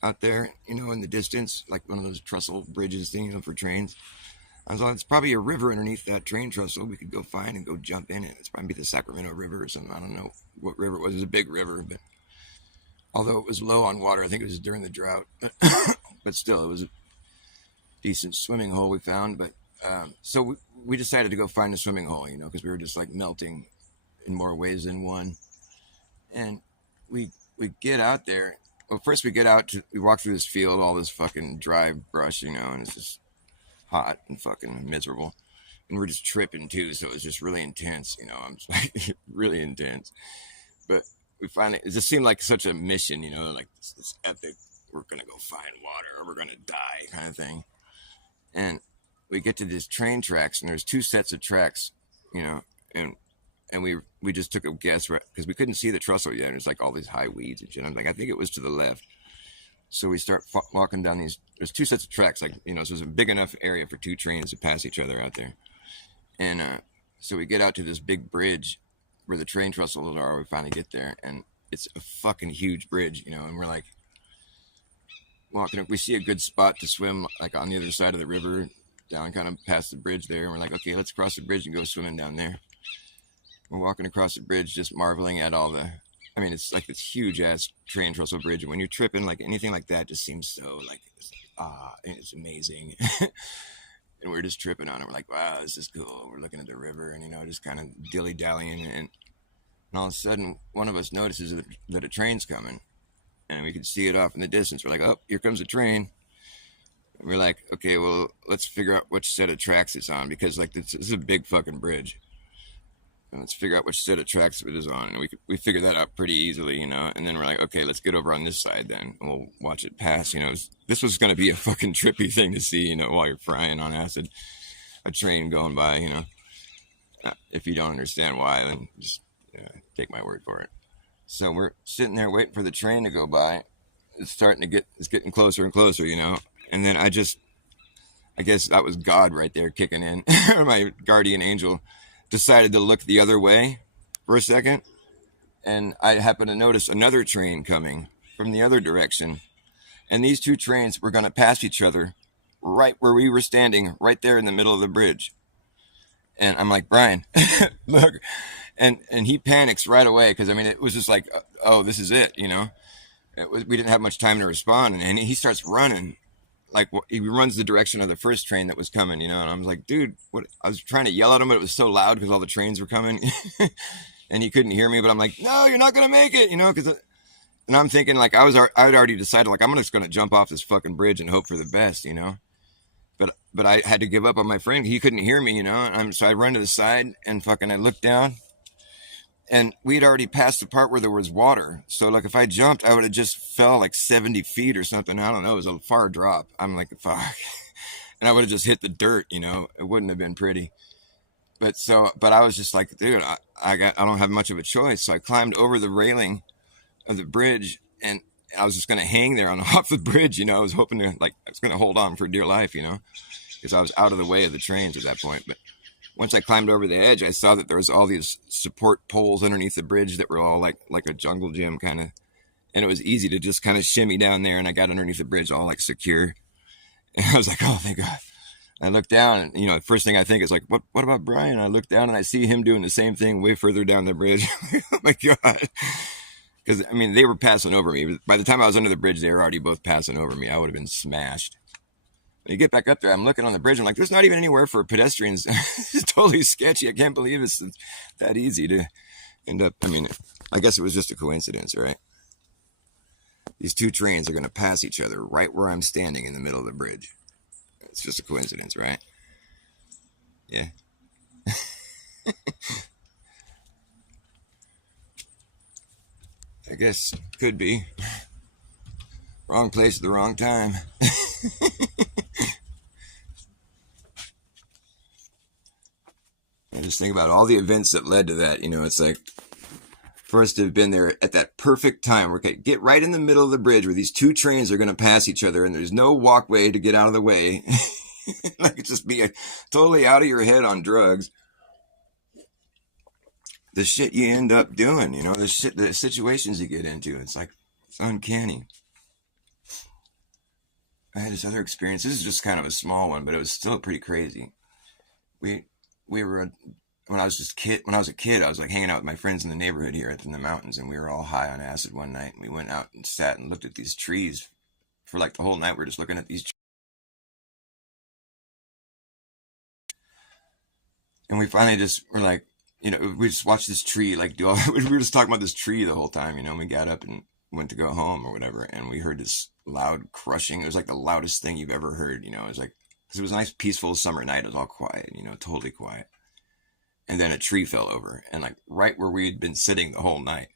out there, in the distance, like one of those trestle bridges thing, for trains. I was like, it's probably a river underneath that train trestle. We could go find and go jump in it. It's probably the Sacramento River or something. I don't know what river it was. It was a big river, but although it was low on water, I think it was during the drought. But still, it was a decent swimming hole we found. But so we decided to go find a swimming hole, because we were just like melting in more ways than one. And we get out there. Well, first we walk through this field, all this fucking dry brush, and it's just hot and fucking miserable, and we're just tripping too, so it's just really intense. I'm just like really intense. But we finally, it just seemed like such a mission, like this epic, we're gonna go find water or we're gonna die kind of thing. And we get to these train tracks, and there's 2 sets of tracks, and we just took a guess, right, because we couldn't see the trestle yet. There's like all these high weeds and shit. I'm like, I think it was to the left. So we start walking down these, there's 2 sets of tracks, like, so it's a big enough area for 2 trains to pass each other out there. And so we get out to this big bridge where the train trestles are. We finally get there, and it's a fucking huge bridge, and we're like, walking up. We see a good spot to swim, like on the other side of the river, down kind of past the bridge there. And we're like, okay, let's cross the bridge and go swimming down there. We're walking across the bridge, just marveling at all the. I mean, it's like this huge ass train trestle bridge, and when you're tripping, like anything like that, just seems so like it's amazing. And we're just tripping on it. We're like, wow, this is cool. We're looking at the river, and just kind of dilly dallying, and all of a sudden, one of us notices that a train's coming, and we can see it off in the distance. We're like, oh, here comes a train. And we're like, okay, well, let's figure out which set of tracks it's on, because like this is a big fucking bridge. And let's figure out which set of tracks it is on. And we figured that out pretty easily, And then we're like, okay, let's get over on this side then. And we'll watch it pass, This was going to be a fucking trippy thing to see, while you're frying on acid. A train going by, If you don't understand why, then just take my word for it. So we're sitting there waiting for the train to go by. It's getting closer and closer, And then I guess that was God right there kicking in. My guardian angel decided to look the other way for a second, and I happened to notice another train coming from the other direction, and these two trains were going to pass each other right where we were standing, right there in the middle of the bridge. And I'm like, Brian, look, and he panics right away, because I mean it was just like, oh, this is it, we didn't have much time to respond, and he starts running. Like, he runs the direction of the first train that was coming, and I was like, dude, what? I was trying to yell at him, but it was so loud because all the trains were coming, and he couldn't hear me. But I'm like, no, you're not gonna make it, and I'm thinking, like, I'd already decided, like, I'm just gonna jump off this fucking bridge and hope for the best, But I had to give up on my friend. He couldn't hear me, so I run to the side and fucking I look down. And we'd already passed the part where there was water. So, like, if I jumped, I would have just fell like 70 feet or something. I don't know. It was a far drop. I'm like, fuck. And I would have just hit the dirt, It wouldn't have been pretty. But I was just like, dude, I don't have much of a choice. So I climbed over the railing of the bridge, and I was just going to hang there off the bridge, I was hoping to, like, I was going to hold on for dear life, because I was out of the way of the trains at that point. But once I climbed over the edge, I saw that there was all these support poles underneath the bridge that were all like a jungle gym kind of, and it was easy to just kind of shimmy down there, and I got underneath the bridge all like secure. And I was like, oh, thank God. I looked down, and the first thing I think is like, what about Brian? I look down and I see him doing the same thing way further down the bridge. Oh my God. Because I mean, they were passing over me. By the time I was under the bridge, they were already both passing over me. I would have been smashed. You get back up there, I'm looking on the bridge, I'm like, there's not even anywhere for pedestrians. It's totally sketchy. I can't believe it's that easy to end up. I mean, I guess it was just a coincidence, right? These two trains are going to pass each other right where I'm standing in the middle of the bridge. It's just a coincidence, right? Yeah. I guess could be. Wrong place at the wrong time. I just think about all the events that led to that. It's like, for us to have been there at that perfect time, we're going to get right in the middle of the bridge where these two trains are going to pass each other, and there's no walkway to get out of the way. Like, just be totally out of your head on drugs. The shit you end up doing, the situations you get into, it's like, it's uncanny. I had this other experience. This is just kind of a small one, but it was still pretty crazy. We were, when I was a kid, I was like hanging out with my friends in the neighborhood here in the mountains, and we were all high on acid one night, and we went out and sat and looked at these trees for like the whole night. We're just looking at these trees. And we finally just were like, we just watched this tree, like, we were just talking about this tree the whole time, and we got up and went to go home or whatever, and we heard this loud crushing. It was like the loudest thing you've ever heard, it was like, because it was a nice peaceful summer night. It was all quiet, totally quiet. And then a tree fell over, and like right where we'd been sitting the whole night,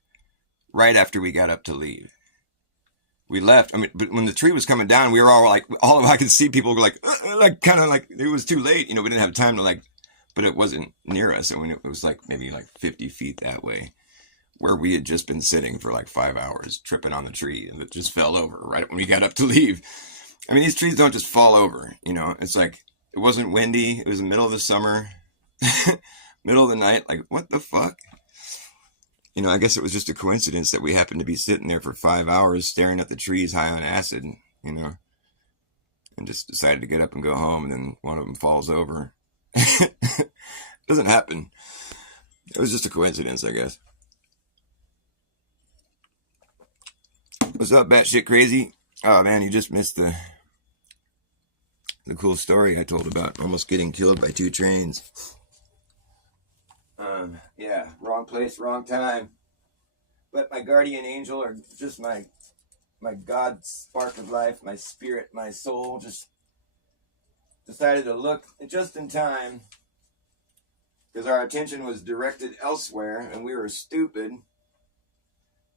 right after we got up to leave. We left. I mean, but when the tree was coming down, we were all like, I could see people like kind of like it was too late. We didn't have time to like, but it wasn't near us. I mean, it was like maybe like 50 feet that way, where we had just been sitting for like 5 hours tripping on the tree, and it just fell over right when we got up to leave. I mean, these trees don't just fall over, it's like, it wasn't windy. It was the middle of the summer, middle of the night. Like, what the fuck? I guess it was just a coincidence that we happened to be sitting there for 5 hours staring at the trees high on acid. you know, and just decided to get up and go home, and then one of them falls over. Doesn't happen. It was just a coincidence, I guess. What's up, batshit crazy? Oh man, you just missed the cool story I told about almost getting killed by 2 trains. Yeah, wrong place, wrong time. But my guardian angel, or just my God spark of life, my spirit, my soul, just decided to look just in time, because our attention was directed elsewhere and we were stupid.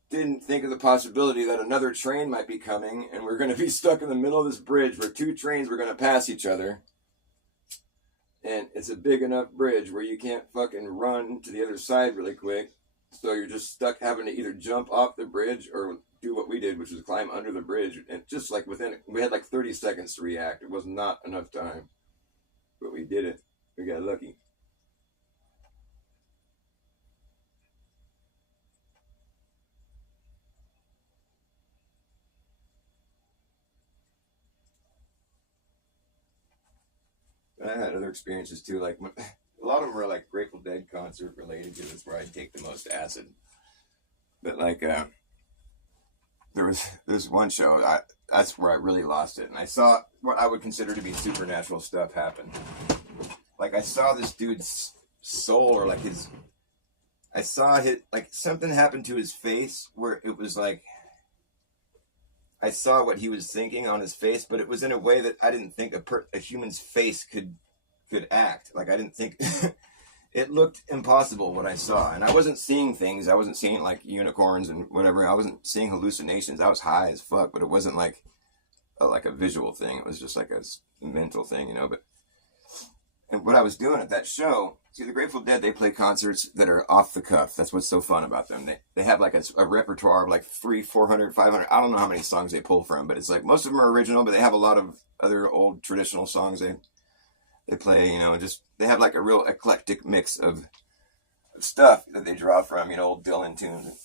Didn't think of the possibility that another train might be coming and we're going to be stuck in the middle of this bridge where 2 trains were going to pass each other. And it's a big enough bridge where you can't fucking run to the other side really quick. So you're just stuck having to either jump off the bridge or do what we did, which was climb under the bridge. And just like we had like 30 seconds to react. It was not enough time. But we did it. We got lucky. I had other experiences too, like a lot of them were like Grateful Dead concert related, because it's where I take the most acid. But like, there's one show that's where I really lost it, and I saw what I would consider to be supernatural stuff happen. Like I saw this dude's soul, or like I saw like something happened to his face where it was like I saw what he was thinking on his face, but it was in a way that I didn't think a human's face could act. Like I didn't think it looked impossible what I saw, and I wasn't seeing things. I wasn't seeing like unicorns and whatever. I wasn't seeing hallucinations. I was high as fuck, but it wasn't like a visual thing. It was just like a mental thing, you know. But and what I was doing at that show. See, the Grateful Dead, they play concerts that are off the cuff. That's what's so fun about them. They have like a repertoire of like 300, 400, 500. I don't know how many songs they pull from, but it's like most of them are original, but they have a lot of other old traditional songs they play, you know. Just they have like a real eclectic mix of stuff that they draw from, you know, old Dylan tunes.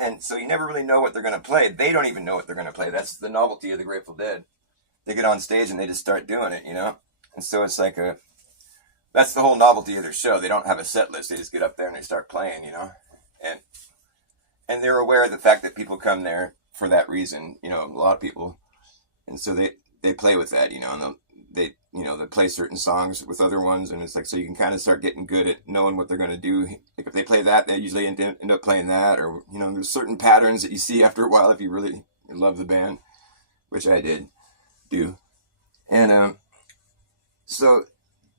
And so you never really know what they're going to play. They don't even know what they're going to play. That's the novelty of the Grateful Dead. They get on stage and they just start doing it, you know. And so it's like that's the whole novelty of their show. They don't have a set list. They just get up there and they start playing, you know. And they're aware of the fact that people come there for that reason, you know, a lot of people. And so they play with that, you know, and they play certain songs with other ones, and it's like, so you can kind of start getting good at knowing what they're going to do. Like if they play that, they usually end up playing that, or, you know, there's certain patterns that you see after a while if you really love the band, which I did do. And so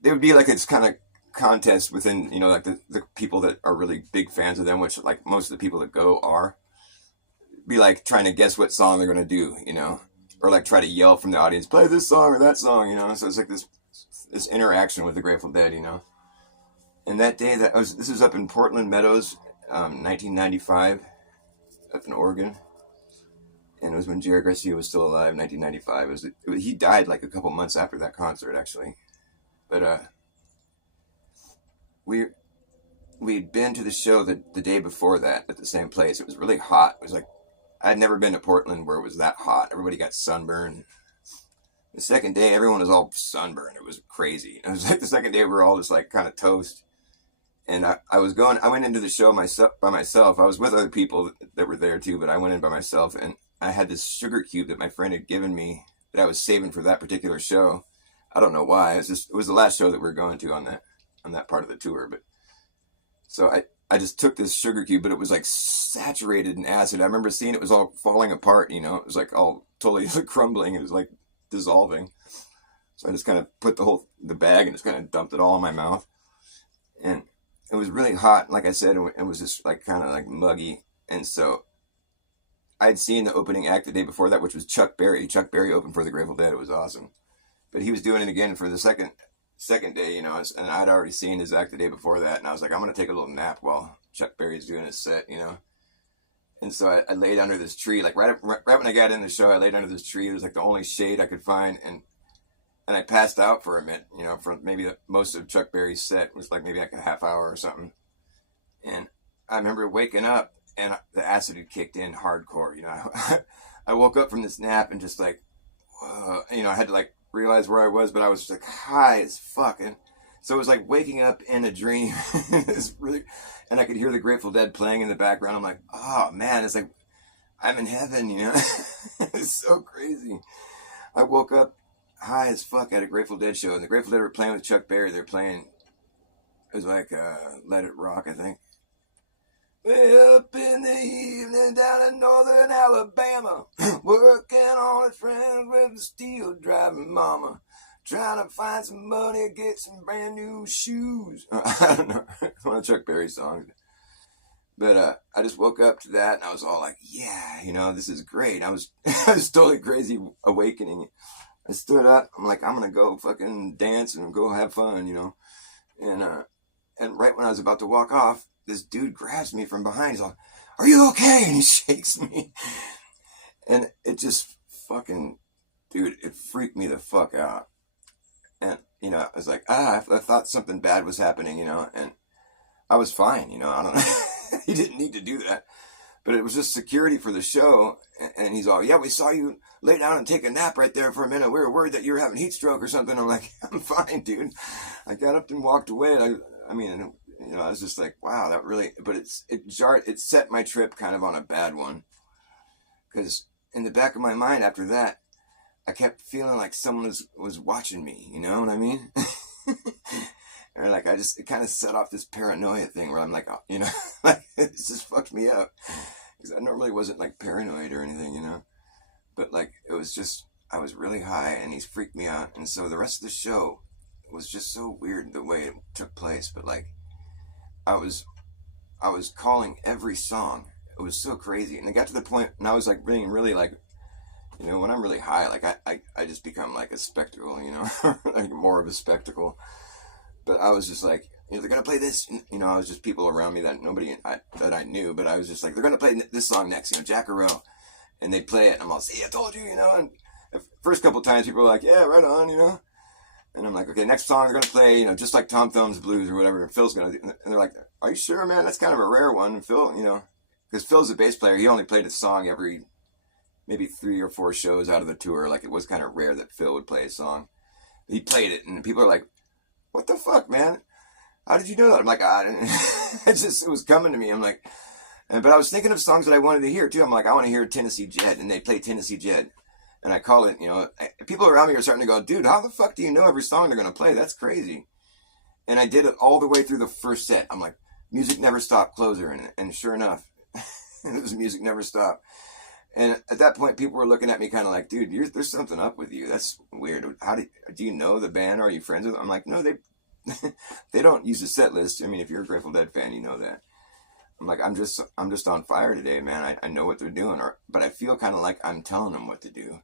there would be like this kind of contest within, you know, like the people that are really big fans of them, which like most of the people that go are, be like trying to guess what song they're going to do, you know, or like try to yell from the audience, play this song or that song, you know. So it's like this interaction with the Grateful Dead, you know. And that day this was up in Portland Meadows, 1995, up in Oregon. And it was when Jerry Garcia was still alive, 1995. He died like a couple months after that concert, actually. But we'd been to the show the day before that at the same place. It was really hot. It was like, I'd never been to Portland where it was that hot. Everybody got sunburned. The second day, everyone was all sunburned. It was crazy. It was like the second day we were all just like kind of toast. And I went into the show by myself. I was with other people that were there too, but I went in by myself, and I had this sugar cube that my friend had given me that I was saving for that particular show. I don't know why. It was the last show that we were going to on that part of the tour. But so I just took this sugar cube, but it was like saturated in acid. I remember seeing it was all falling apart, you know. It was like all totally crumbling. It was like dissolving. So I just kind of put the bag and just kind of dumped it all in my mouth. And it was really hot, like I said, and it was just like kind of like muggy. And so I'd seen the opening act the day before that, which was Chuck Berry. Chuck Berry opened for the Grateful Dead. It was awesome. But he was doing it again for the second day, you know, and I'd already seen his act the day before that, and I was like, I'm going to take a little nap while Chuck Berry's doing his set, you know. And so I laid under this tree, like right when I got in the show, I laid under this tree. It was like the only shade I could find, and I passed out for a minute, you know, for maybe most of Chuck Berry's set. It was like maybe like a half hour or something. And I remember waking up, and the acid had kicked in hardcore, you know. I woke up from this nap and just like you know, I had to like realize where I was, but I was just like high as fuck. And so it was like waking up in a dream. It's really, and I could hear the Grateful Dead playing in the background. I'm like, oh man, it's like I'm in heaven, you know? It's so crazy. I woke up high as fuck at a Grateful Dead show, and the Grateful Dead were playing with Chuck Berry. They're playing, it was like Let It Rock, I think. Way up in the evening down in northern Alabama, working on his friends with a steel driving mama, trying to find some money, get some brand new shoes. I don't know, one of Chuck Berry songs. But I just woke up to that, and I was all like, yeah, you know, this is great. I was totally crazy awakening. I stood up. I'm like, I'm going to go fucking dance and go have fun, you know. And right when I was about to walk off, this dude grabs me from behind. He's like, are you okay? And he shakes me. And it just fucking, dude, it freaked me the fuck out. And, you know, I was like, I thought something bad was happening, you know, and I was fine, you know, I don't know. He didn't need to do that. But it was just security for the show. And he's all, yeah, we saw you lay down and take a nap right there for a minute. We were worried that you were having heat stroke or something. I'm like, I'm fine, dude. I got up and walked away. I mean, you know, I was just like, wow, that really, but it set my trip kind of on a bad one. Because in the back of my mind after that, I kept feeling like someone was watching me, you know what I mean? Or like, it kind of set off this paranoia thing where I'm like, oh, you know, like, it just fucked me up. Because I normally wasn't like paranoid or anything, you know? But like, it was just, I was really high and he's freaked me out. And so the rest of the show was just so weird the way it took place. But like, I was calling every song. It was so crazy. And it got to the point, and I was like being really like, you know, when I'm really high, like I just become like a spectacle, you know, like more of a spectacle. But I was just like, you know, they're going to play this, you know, I was just people around me that that I knew, but I was just like, they're going to play this song next, you know, Jackaroo. And they play it, and I'm all, see, I told you, you know, and the first couple times people were like, yeah, right on, you know. And I'm like, okay, next song they're going to play, you know, just like Tom Thumb's Blues or whatever, and Phil's going to do, and they're like, are you sure, man? That's kind of a rare one. And Phil, you know, because Phil's a bass player, he only played a song every maybe 3 or 4 shows out of the tour. Like, it was kind of rare that Phil would play a song. He played it, and people are like, what the fuck, man? How did you know that? I'm like, it was coming to me. I'm like, but I was thinking of songs that I wanted to hear too. I'm like, I want to hear Tennessee Jet, and they play Tennessee Jet, and I call it, you know, people around me are starting to go, dude, how the fuck do you know every song they're going to play? That's crazy. And I did it all the way through the first set. I'm like, Music Never Stop, closer, and sure enough, it was Music Never Stop. And at that point, people were looking at me kind of like, dude, there's something up with you. That's weird. How do you know the band? Are you friends with them? I'm like, no, they don't use the set list. I mean, if you're a Grateful Dead fan, you know that. I'm like, I'm just on fire today, man. I know what they're doing, but I feel kind of like I'm telling them what to do.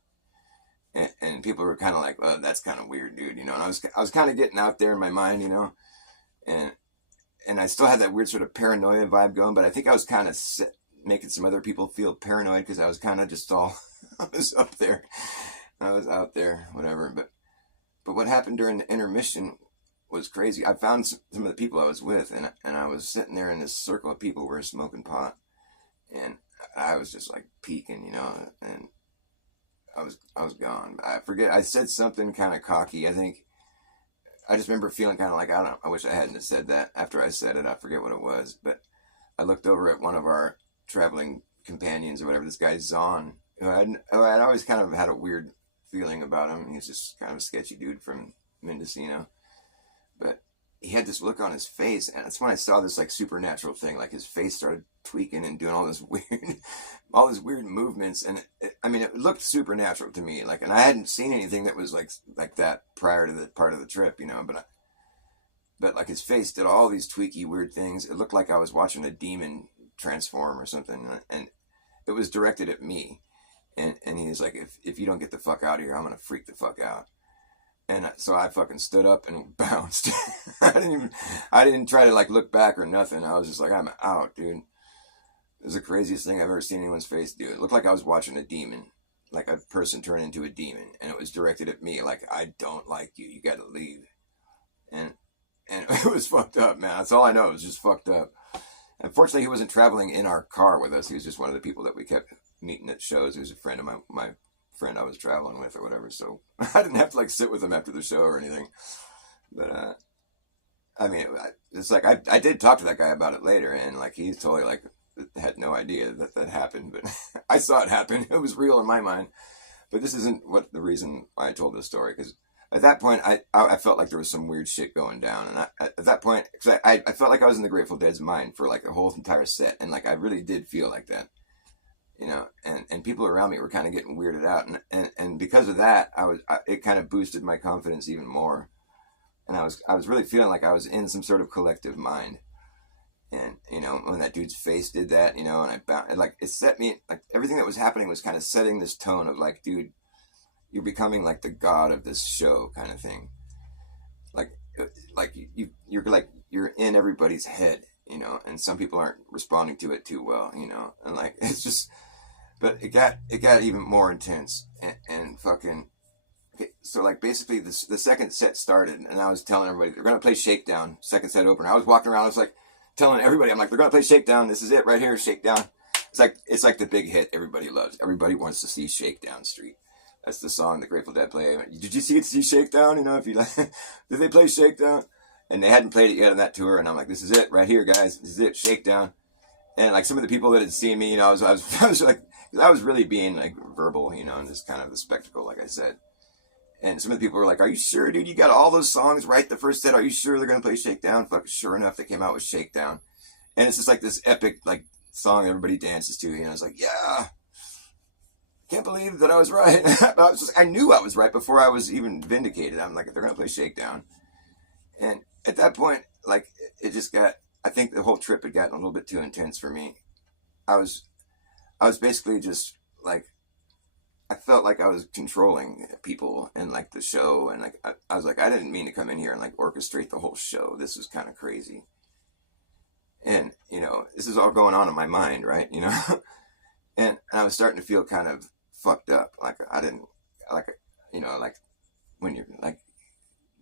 And people were kind of like, well, that's kind of weird, dude, you know. And I was kind of getting out there in my mind, you know, and I still had that weird sort of paranoia vibe going, but I think I was kind of making some other people feel paranoid because I was kind of just all, I was up there, I was out there, whatever. But what happened during the intermission was crazy. I found some of the people I was with, and I was sitting there in this circle of people who were smoking pot, and I was just like peeking, you know, and I was gone. I forget, I said something kind of cocky. I think I just remember feeling kind of like, I wish I hadn't have said that. After I said it, I forget what it was, but I looked over at one of our traveling companions or whatever, this guy Zahn, who I'd always kind of had a weird feeling about him. He's just kind of a sketchy dude from Mendocino, but he had this look on his face, and that's when I saw this like supernatural thing. Like, his face started tweaking and doing all these weird movements, and it looked supernatural to me. Like, and I hadn't seen anything that was like that prior to the part of the trip, you know. But like, his face did all these tweaky weird things. It looked like I was watching a demon transform or something, and it was directed at me. And he was like, if you don't get the fuck out of here, I'm gonna freak the fuck out. And so I fucking stood up and bounced. I didn't try to like look back or nothing. I was just like, I'm out, dude. It was the craziest thing I've ever seen anyone's face do. It looked like I was watching a demon, like a person turn into a demon, and it was directed at me. Like, I don't like you. You got to leave. And it was fucked up, man. That's all I know. It was just fucked up. Unfortunately, he wasn't traveling in our car with us. He was just one of the people that we kept meeting at shows. He was a friend of my friend I was traveling with or whatever. So I didn't have to like sit with him after the show or anything. But I mean, it's like I did talk to that guy about it later, and like he's totally like had no idea that that happened, but I saw it happen. It was real in my mind. But this isn't what the reason why I told this story, because at that point I felt like there was some weird shit going down, and at that point, because I felt like I was in the Grateful Dead's mind for like a whole entire set, and like I really did feel like that, you know, and people around me were kind of getting weirded out, and because of that, it kind of boosted my confidence even more, and I was really feeling like I was in some sort of collective mind. And you know, when that dude's face did that, you know, and like it set me, like everything that was happening was kind of setting this tone of like, dude, you're becoming like the god of this show kind of thing. Like you're like you're in everybody's head, you know, and some people aren't responding to it too well, you know, and like it's just, but it got even more intense, and fucking. Okay, so like basically the second set started, and I was telling everybody they're gonna play Shakedown, second set opener. I was walking around, I was like telling everybody, I'm like, they're gonna play Shakedown. This is it right here, Shakedown. It's like the big hit everybody loves. Everybody wants to see Shakedown Street. That's the song the Grateful Dead play. Did you see Shakedown? You know, if you like, did they play Shakedown? And they hadn't played it yet on that tour, and I'm like, this is it right here, guys. This is it, Shakedown. And like some of the people that had seen me, you know, I was like, I was really being like verbal, you know, in this kind of the spectacle, like I said. And some of the people were like, are you sure, dude? You got all those songs right the first set. Are you sure they're going to play Shakedown? Fuck, sure enough, they came out with Shakedown. And it's just like this epic like song everybody dances to. You know, I was like, yeah, can't believe that I was right. I knew I was right before I was even vindicated. I'm like, they're going to play Shakedown. And at that point, like, it just got, I think the whole trip had gotten a little bit too intense for me. I was basically just like, I felt like I was controlling people and like the show, and like I was like, I didn't mean to come in here and like orchestrate the whole show. This was kind of crazy, and you know, this is all going on in my mind, right? You know, and I was starting to feel kind of fucked up. Like I didn't like, you know, like when you're like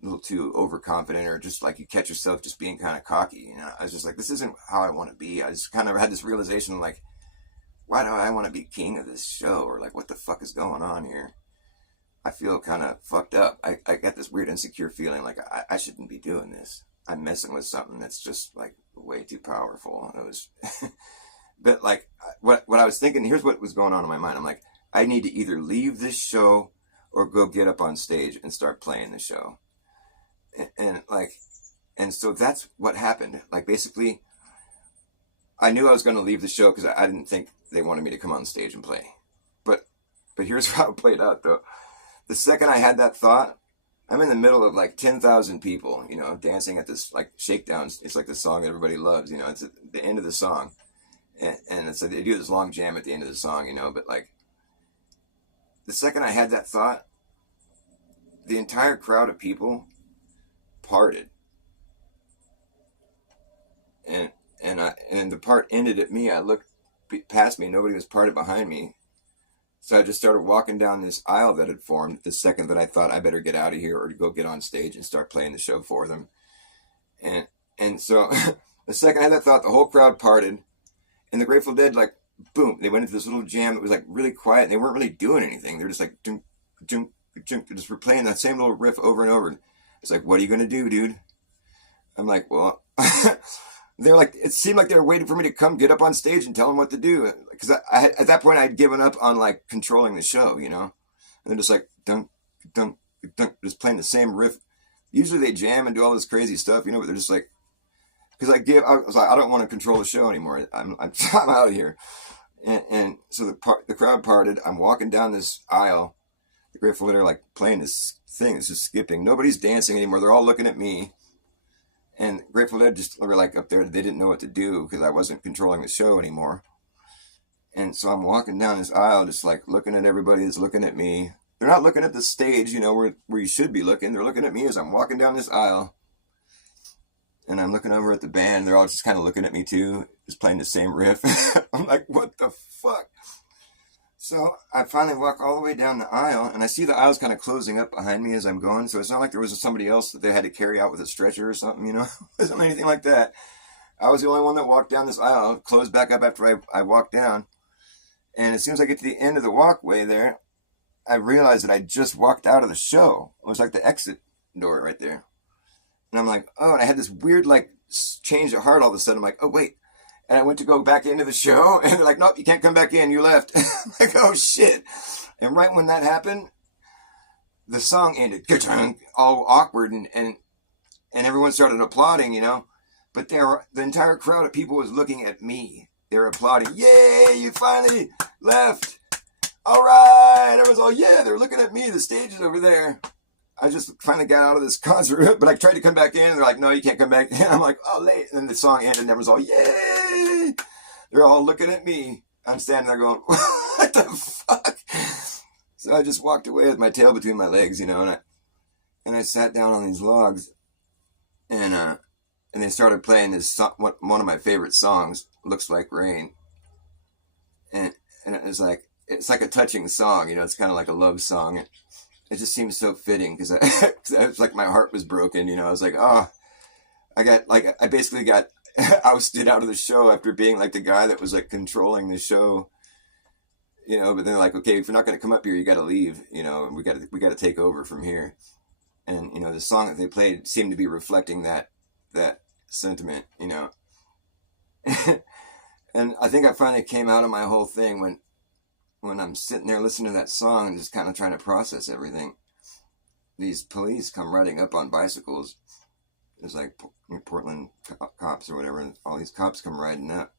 a little too overconfident, or just like you catch yourself just being kind of cocky. You know, I was just like, this isn't how I want to be. I just kind of had this realization, like, why do I want to be king of this show? Or like, what the fuck is going on here? I feel kind of fucked up. I got this weird insecure feeling like I shouldn't be doing this. I'm messing with something that's just like way too powerful. And it was, but like what I was thinking, here's what was going on in my mind. I'm like, I need to either leave this show or go get up on stage and start playing the show. And so that's what happened. Like basically, I knew I was going to leave the show because I didn't think they wanted me to come on stage and play. But here's how it played out, though. The second I had that thought, I'm in the middle of like 10,000 people, you know, dancing at this like Shakedown. It's like the song that everybody loves, you know. It's at the end of the song, and it's like they do this long jam at the end of the song, you know. But like the second I had that thought, the entire crowd of people parted, and the part ended at me. I looked past me, nobody was parted behind me. So I just started walking down this aisle that had formed the second that I thought I better get out of here or to go get on stage and start playing the show for them. And so the second I had that thought, the whole crowd parted, and the Grateful Dead, like, boom, they went into this little jam. It was like really quiet, and they weren't really doing anything. They were just like, dunk, dunk, dunk, just replaying that same little riff over and over. It's like, what are you going to do, dude? I'm like, well, they're like, it seemed like they were waiting for me to come get up on stage and tell them what to do. Because I at that point, I'd given up on like controlling the show, you know? And they're just like, dunk, dunk, dunk, just playing the same riff. Usually they jam and do all this crazy stuff, you know, but they're just like, because I was like, I don't want to control the show anymore. I'm out of here. And so the crowd parted. I'm walking down this aisle. The Grateful Dead are like playing this thing. It's just skipping. Nobody's dancing anymore. They're all looking at me. And Grateful Dead just were like up there. They didn't know what to do because I wasn't controlling the show anymore. And so I'm walking down this aisle, just like looking at everybody that's looking at me. They're not looking at the stage, you know, where you should be looking. They're looking at me as I'm walking down this aisle. And I'm looking over at the band. They're all just kind of looking at me too, just playing the same riff. I'm like, what the fuck? So I finally walk all the way down the aisle, and I see the aisle's kind of closing up behind me as I'm going. So it's not like there was somebody else that they had to carry out with a stretcher or something, you know? It wasn't anything like that. I was the only one that walked down this aisle, closed back up after I walked down. And as soon as I get to the end of the walkway there, I realized that I just walked out of the show. It was like the exit door right there. And I'm like, oh, and I had this weird, like, change of heart all of a sudden. I'm like, oh, wait. And I went to go back into the show, and they're like, nope, you can't come back in. You left. I'm like, oh, shit. And right when that happened, the song ended. All awkward, and everyone started applauding, you know. But the entire crowd of people was looking at me. They were applauding. Yay, you finally left. All right. Everyone's all, yeah, they're looking at me. The stage is over there. I just finally got out of this concert, but I tried to come back in, and they're like, no, you can't come back in. I'm like, oh, late. And then the song ended, and everyone's all, yay. They're all looking at me. I'm standing there going, what the fuck? So I just walked away with my tail between my legs, you know, and I sat down on these logs, and they started playing this song, one of my favorite songs, Looks Like Rain. And it was like, it's like a touching song, you know, it's kind of like a love song. It just seems so fitting because I was like, my heart was broken, you know. I was like, oh, I basically got ousted out of the show after being like the guy that was like controlling the show, you know. But they're like, okay, if you're not going to come up here, you got to leave, you know, and we got to take over from here. And, you know, the song that they played seemed to be reflecting that sentiment, you know. And I think I finally came out of my whole thing when I'm sitting there listening to that song and just kind of trying to process everything. These police come riding up on bicycles. There's like Portland cops or whatever, and all these cops come riding up.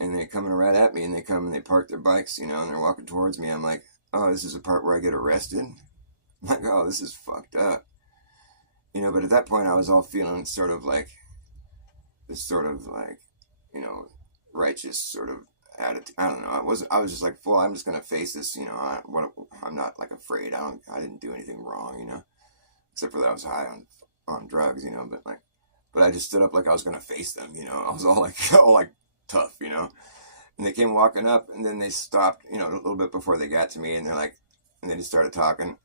And they come right at me, and they come and they park their bikes, you know, and they're walking towards me. I'm like, oh, this is the part where I get arrested? I'm like, oh, this is fucked up. You know, but at that point I was all feeling sort of like, this sort of like, you know, righteous sort of attitude. I don't know. I was just like, well, I'm just gonna face this. You know, I'm not like afraid. I didn't do anything wrong. You know, except for that I was high on drugs. You know, but I just stood up like I was gonna face them. You know, I was all like tough. You know, and they came walking up, and then they stopped. You know, a little bit before they got to me, and they're like, and they just started talking.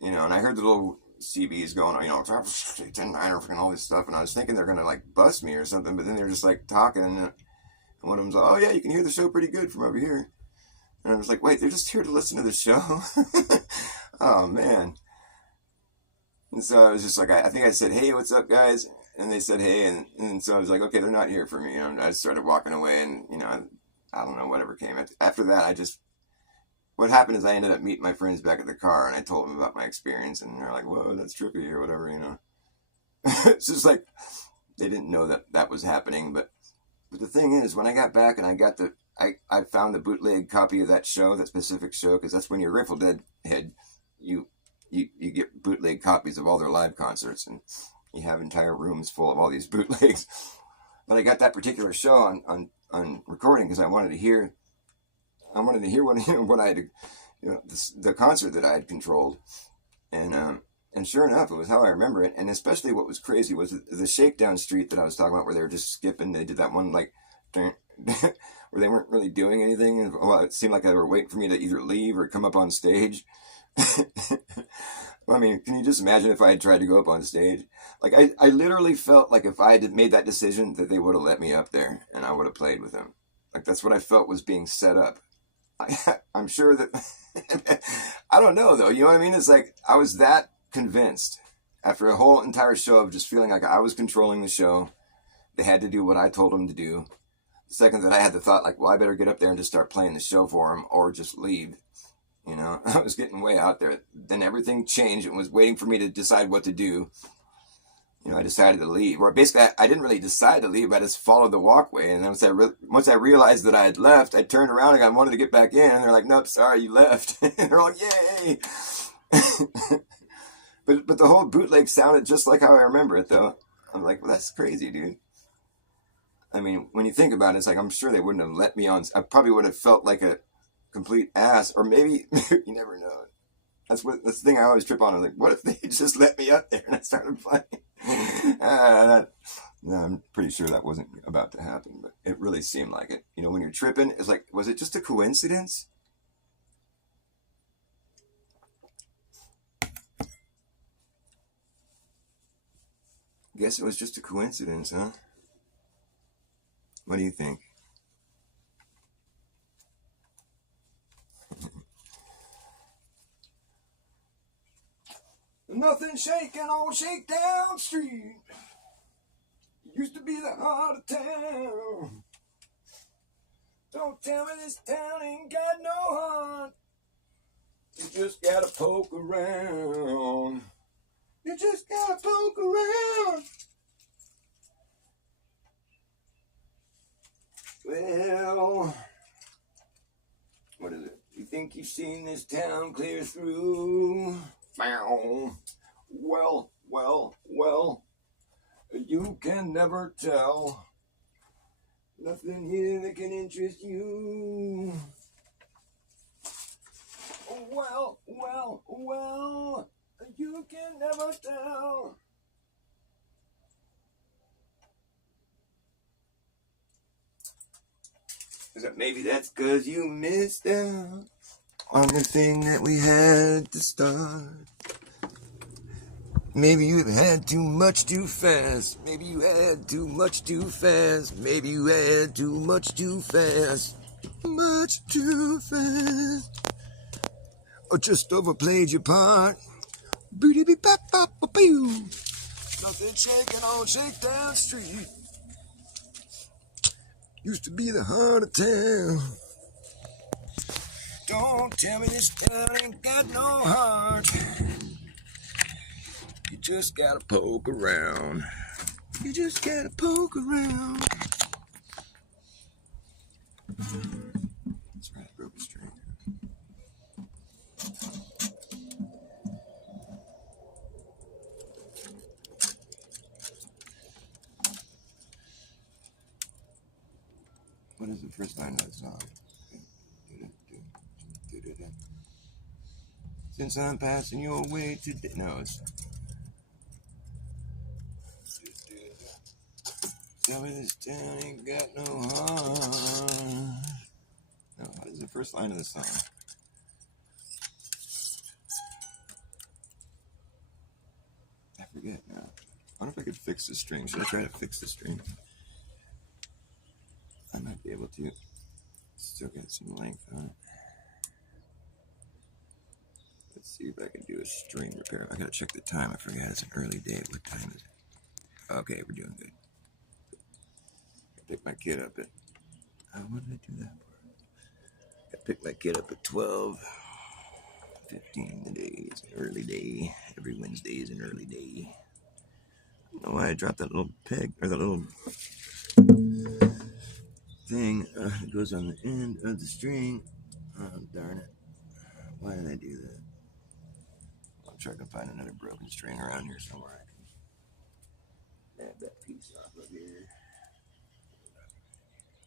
You know, and I heard the little CBs going on, you know, 10-9 and all this stuff, and I was thinking they're gonna like bust me or something, but then they were just like talking, and one of them's like, oh yeah, you can hear the show pretty good from over here, and I was like, wait, they're just here to listen to the show. Oh man. And so I was just like, I think I said, hey, what's up, guys? And they said, hey, and so I was like, okay, they're not here for me. And I just started walking away, and you know, I don't know, whatever came after that. What happened is I ended up meeting my friends back at the car, and I told them about my experience, and they're like, whoa, that's trippy or whatever, you know. It's just like, they didn't know that was happening, but the thing is, when I got back and I found the bootleg copy of that show, that specific show, because that's when you're Grateful Dead head, you get bootleg copies of all their live concerts, and you have entire rooms full of all these bootlegs. But I got that particular show on recording because I wanted to hear what I had, you know, the concert that I had controlled, and sure enough, it was how I remember it. And especially what was crazy was the Shakedown Street that I was talking about, where they were just skipping. They did that one like where they weren't really doing anything. And, well, it seemed like they were waiting for me to either leave or come up on stage. Well, I mean, can you just imagine if I had tried to go up on stage? Like I literally felt like if I had made that decision, that they would have let me up there and I would have played with them. Like that's what I felt was being set up. I'm sure that I don't know though. You know what I mean? It's like I was that convinced after a whole entire show of just feeling like I was controlling the show. They had to do what I told them to do. The second that I had the thought like, well, I better get up there and just start playing the show for them or just leave. You know, I was getting way out there. Then everything changed and was waiting for me to decide what to do. You know, I decided to leave. Or basically, I didn't really decide to leave. I just followed the walkway. And once I realized that I had left, I turned around and I wanted to get back in. And they're like, nope, sorry, you left. And they're like, yay. But the whole bootleg sounded just like how I remember it, though. I'm like, well, that's crazy, dude. I mean, when you think about it, it's like, I'm sure they wouldn't have let me on. I probably would have felt like a complete ass. Or maybe, you never know. That's the thing I always trip on. I'm like, what if they just let me up there and I started playing? No, I'm pretty sure that wasn't about to happen, but it really seemed like it. You know, when you're tripping, it's like, was it just a coincidence? Guess it was just a coincidence, huh? What do you think? Nothing shaking on Shakedown Street. It used to be the heart of town. Don't tell me this town ain't got no heart. You just gotta poke around. You just gotta poke around. Well, what is it? You think you've seen this town clear through? Well, you can never tell. Nothing here that can interest you. Well, you can never tell. Maybe that's 'cause you missed out on the thing that we had to start. Maybe you've had too much too fast. Maybe you had too much too fast. Maybe you had too much too fast. Much too fast. Or just overplayed your part. Nothing shaking on Shakedown Street. Used to be the heart of town. Don't tell me this town ain't got no heart. You just gotta poke around. You just gotta poke around. That's right, I broke a string. What is the first line of that song? Since I'm passing your way today. No, it's. Tell me this town ain't got no heart. No, what is the first line of the song? I forget now. I wonder if I could fix the string. Should I try to fix the string? I might be able to. Still got some length on it. Let's see if I can do a string repair. I gotta check the time. I forgot it's an early day. What time is it? Okay, we're doing good. I pick my kid up at. What did I do that for? I picked my kid up at 12:15 today. It's an early day. Every Wednesday is an early day. I don't know why I dropped that little peg or that little thing that goes on the end of the string. Oh, darn it. Why did I do that? I'll try to find another broken string around here somewhere. I can add that piece off of here.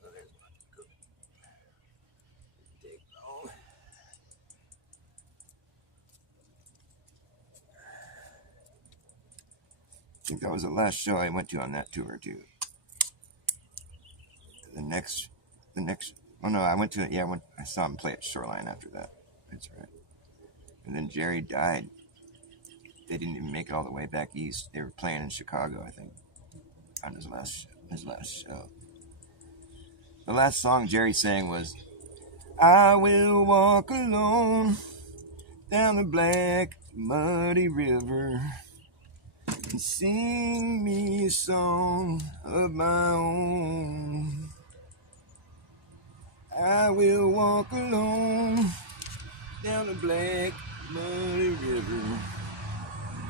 Oh, there's one. Go. Take long. I think that was the last show I went to on that tour too. The next, oh no, I went to, yeah, I saw him play at Shoreline after that. That's right. And then Jerry died. They didn't even make it all the way back east. They were playing in Chicago, I think, on his last show. The last song Jerry sang was, I will walk alone down the black, muddy river and sing me a song of my own. I will walk alone down the black, muddy river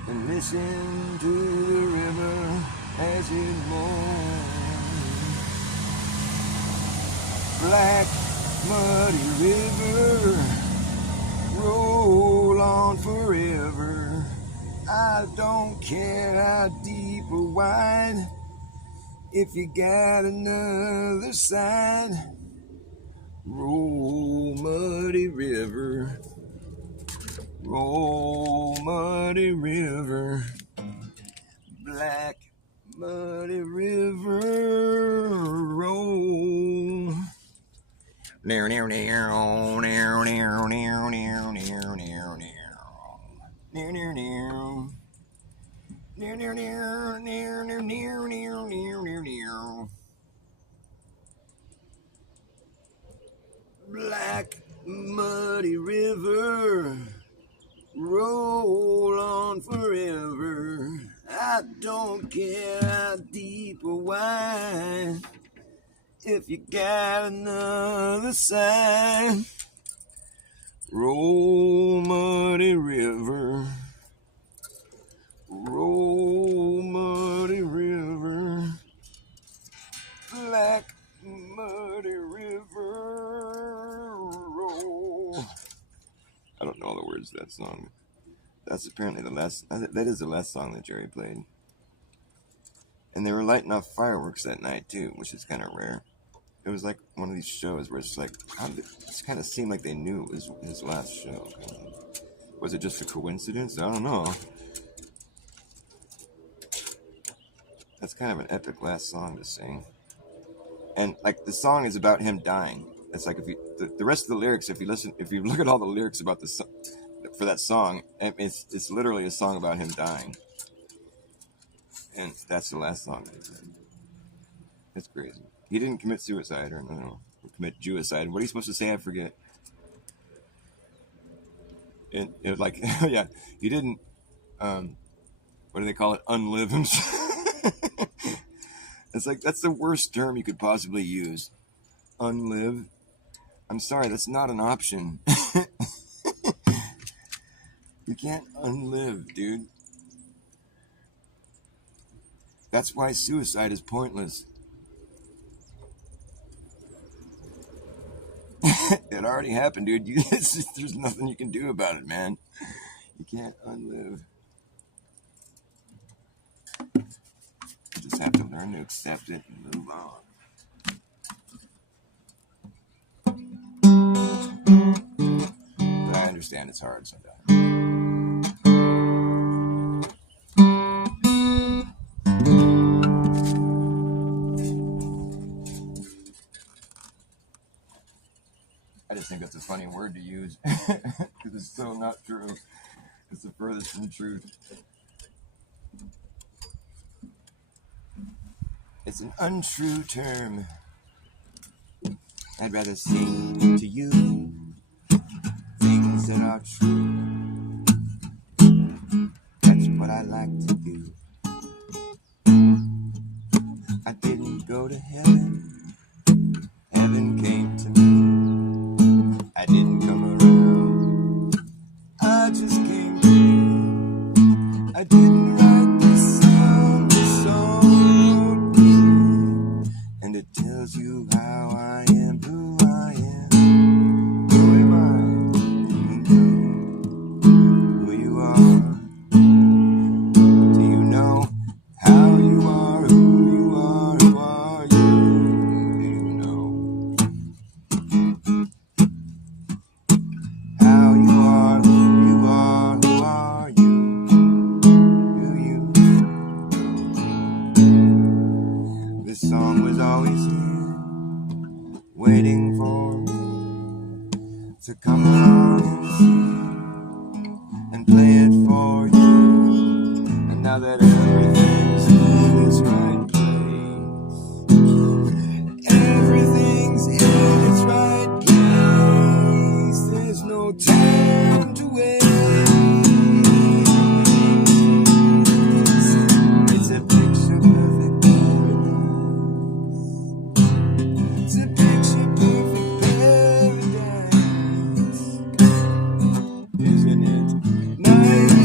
and listen to the river as it moans. Black, muddy river, roll on forever. I don't care how deep or wide, if you got another side. Roll, muddy river, roll, muddy river, black, muddy river, roll. Near, near, near, near, near, near, near, near, near, near, near, near, near. Near, near, near, near, near, near, near, near, near, near. Black, muddy river, roll on forever. don't care how deep or wide. If you got another side, roll muddy river, roll muddy river, black muddy river, roll. I don't know all the words of that song. That's apparently the last, that is the last song that Jerry played. And they were lighting off fireworks that night too, which is kind of rare. It was like one of these shows where it's like, it kind of seemed like they knew it was his last show. Was it just a coincidence? I don't know. That's kind of an epic last song to sing. And like the song is about him dying. It's like if you the rest of the lyrics, if you look at all the lyrics about for that song, it's literally a song about him dying. And that's the last song. It's crazy. He didn't commit suicide or commit Jewicide. What are you supposed to say? I forget. It was like, yeah, he didn't, what do they call it? Unlive himself. It's like, that's the worst term you could possibly use. Unlive. I'm sorry, that's not an option. You can't unlive, dude. That's why suicide is pointless. It already happened, dude. There's nothing you can do about it, man. You can't unlive. You just have to learn to accept it and move on. But I understand it's hard sometimes. I just think that's a funny word to use because it's so not true. It's the furthest from truth. It's an untrue term. I'd rather sing to you things that are true. That's what I like to do. I didn't go to heaven. Heaven came to me. I didn't come around, I just came to you. I didn't write this song wrote me. And it tells you how I am, who I am. Who am I? You know who you are. Do you know how you are, who you are, who are you? Do you know? How you are, who you are, who are you? Do you? This song was always here, waiting for me to come along and play it for you. And now that everything's in its right place, everything's in its right place, there's no time to waste. It's a picture perfect paradise. It's a picture perfect paradise. Isn't it nice? Nice.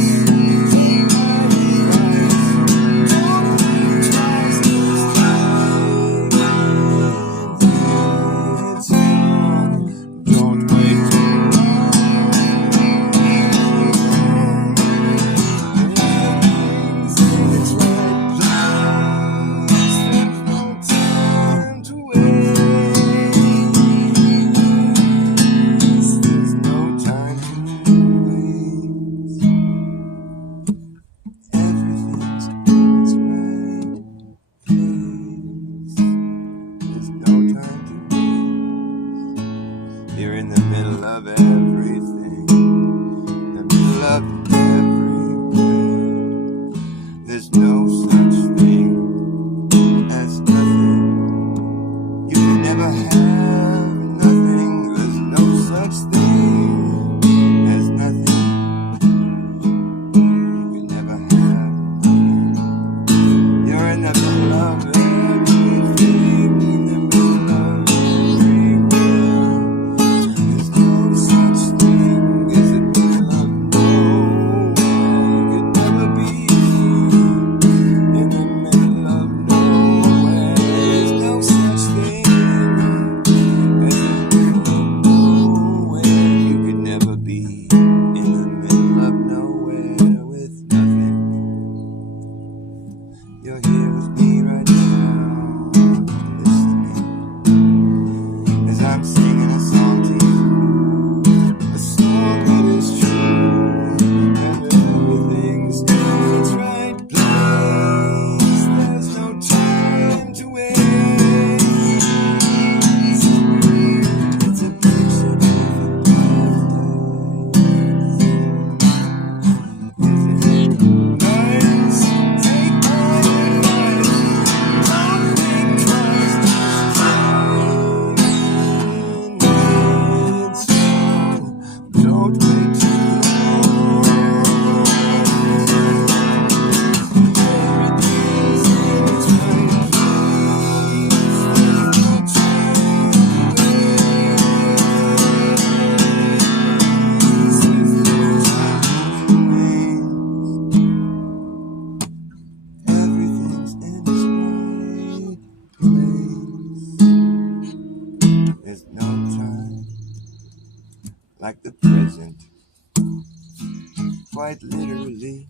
quite literally.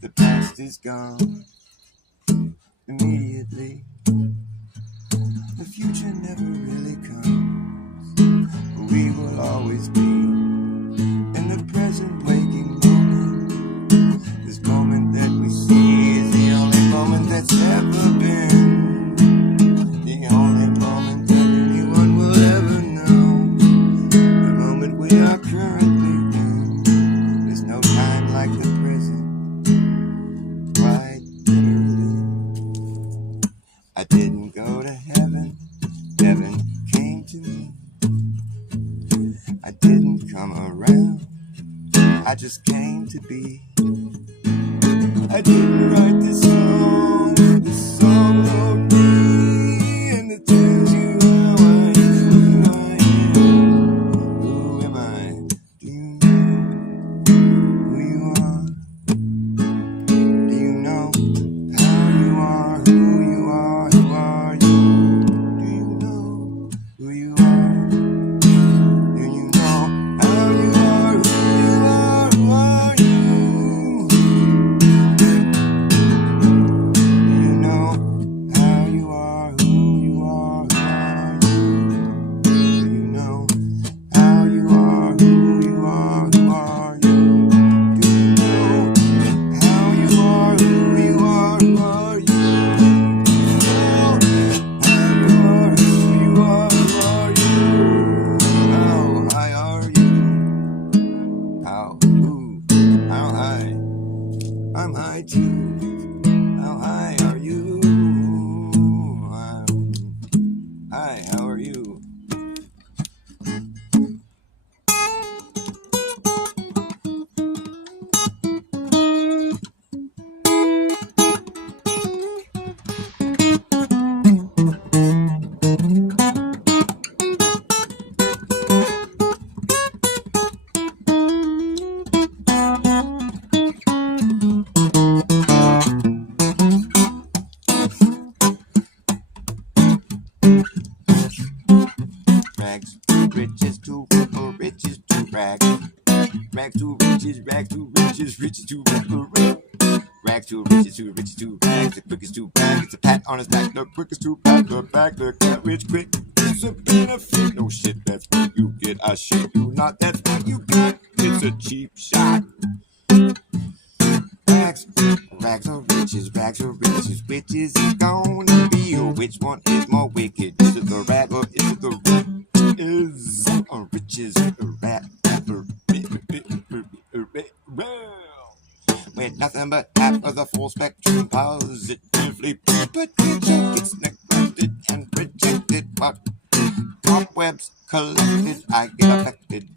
The past is gone immediately. The future never really comes, but we will always be in the present waking moment. This moment that we see is the only moment that's ever been, the only moment that anyone will ever know, the moment we are currently in. There's no time like the present, quite literally. I didn't go to heaven, heaven came to me. I didn't come around, I just came to be. I didn't write this song wrote me, and it tells you how I am, who am I? Do you know who you are? Do you know how you are, who you are, who are you? Do you know who you are? Do you know how you are, who you are, who are you? Do you know how you are, who you are, who are you? Do you know how you are, who you are, who are you? Do you know how you are, who you are, who are you? Do you know how you are, who you are, who are you? How high are you? How high? I'm high too. How high are you? Hi, how are you? Rags to riches to ripple, riches to rags. Rags to riches, riches to ripple, rags to riches to rags. The quickest to brag, it's a pat on his back. The quickest to pat the back. The get rich quick is a benefit. No shit, that's what you get. I shit you not, that's what you got. It's a cheap shot. Rags of riches, which is it gonna be? Or which one is more wicked? Is it the rag or is it the rip? Is riches a rat? With nothing but half of the full spectrum positively, but reject gets neglected and rejected. But cobwebs collected, I get affected,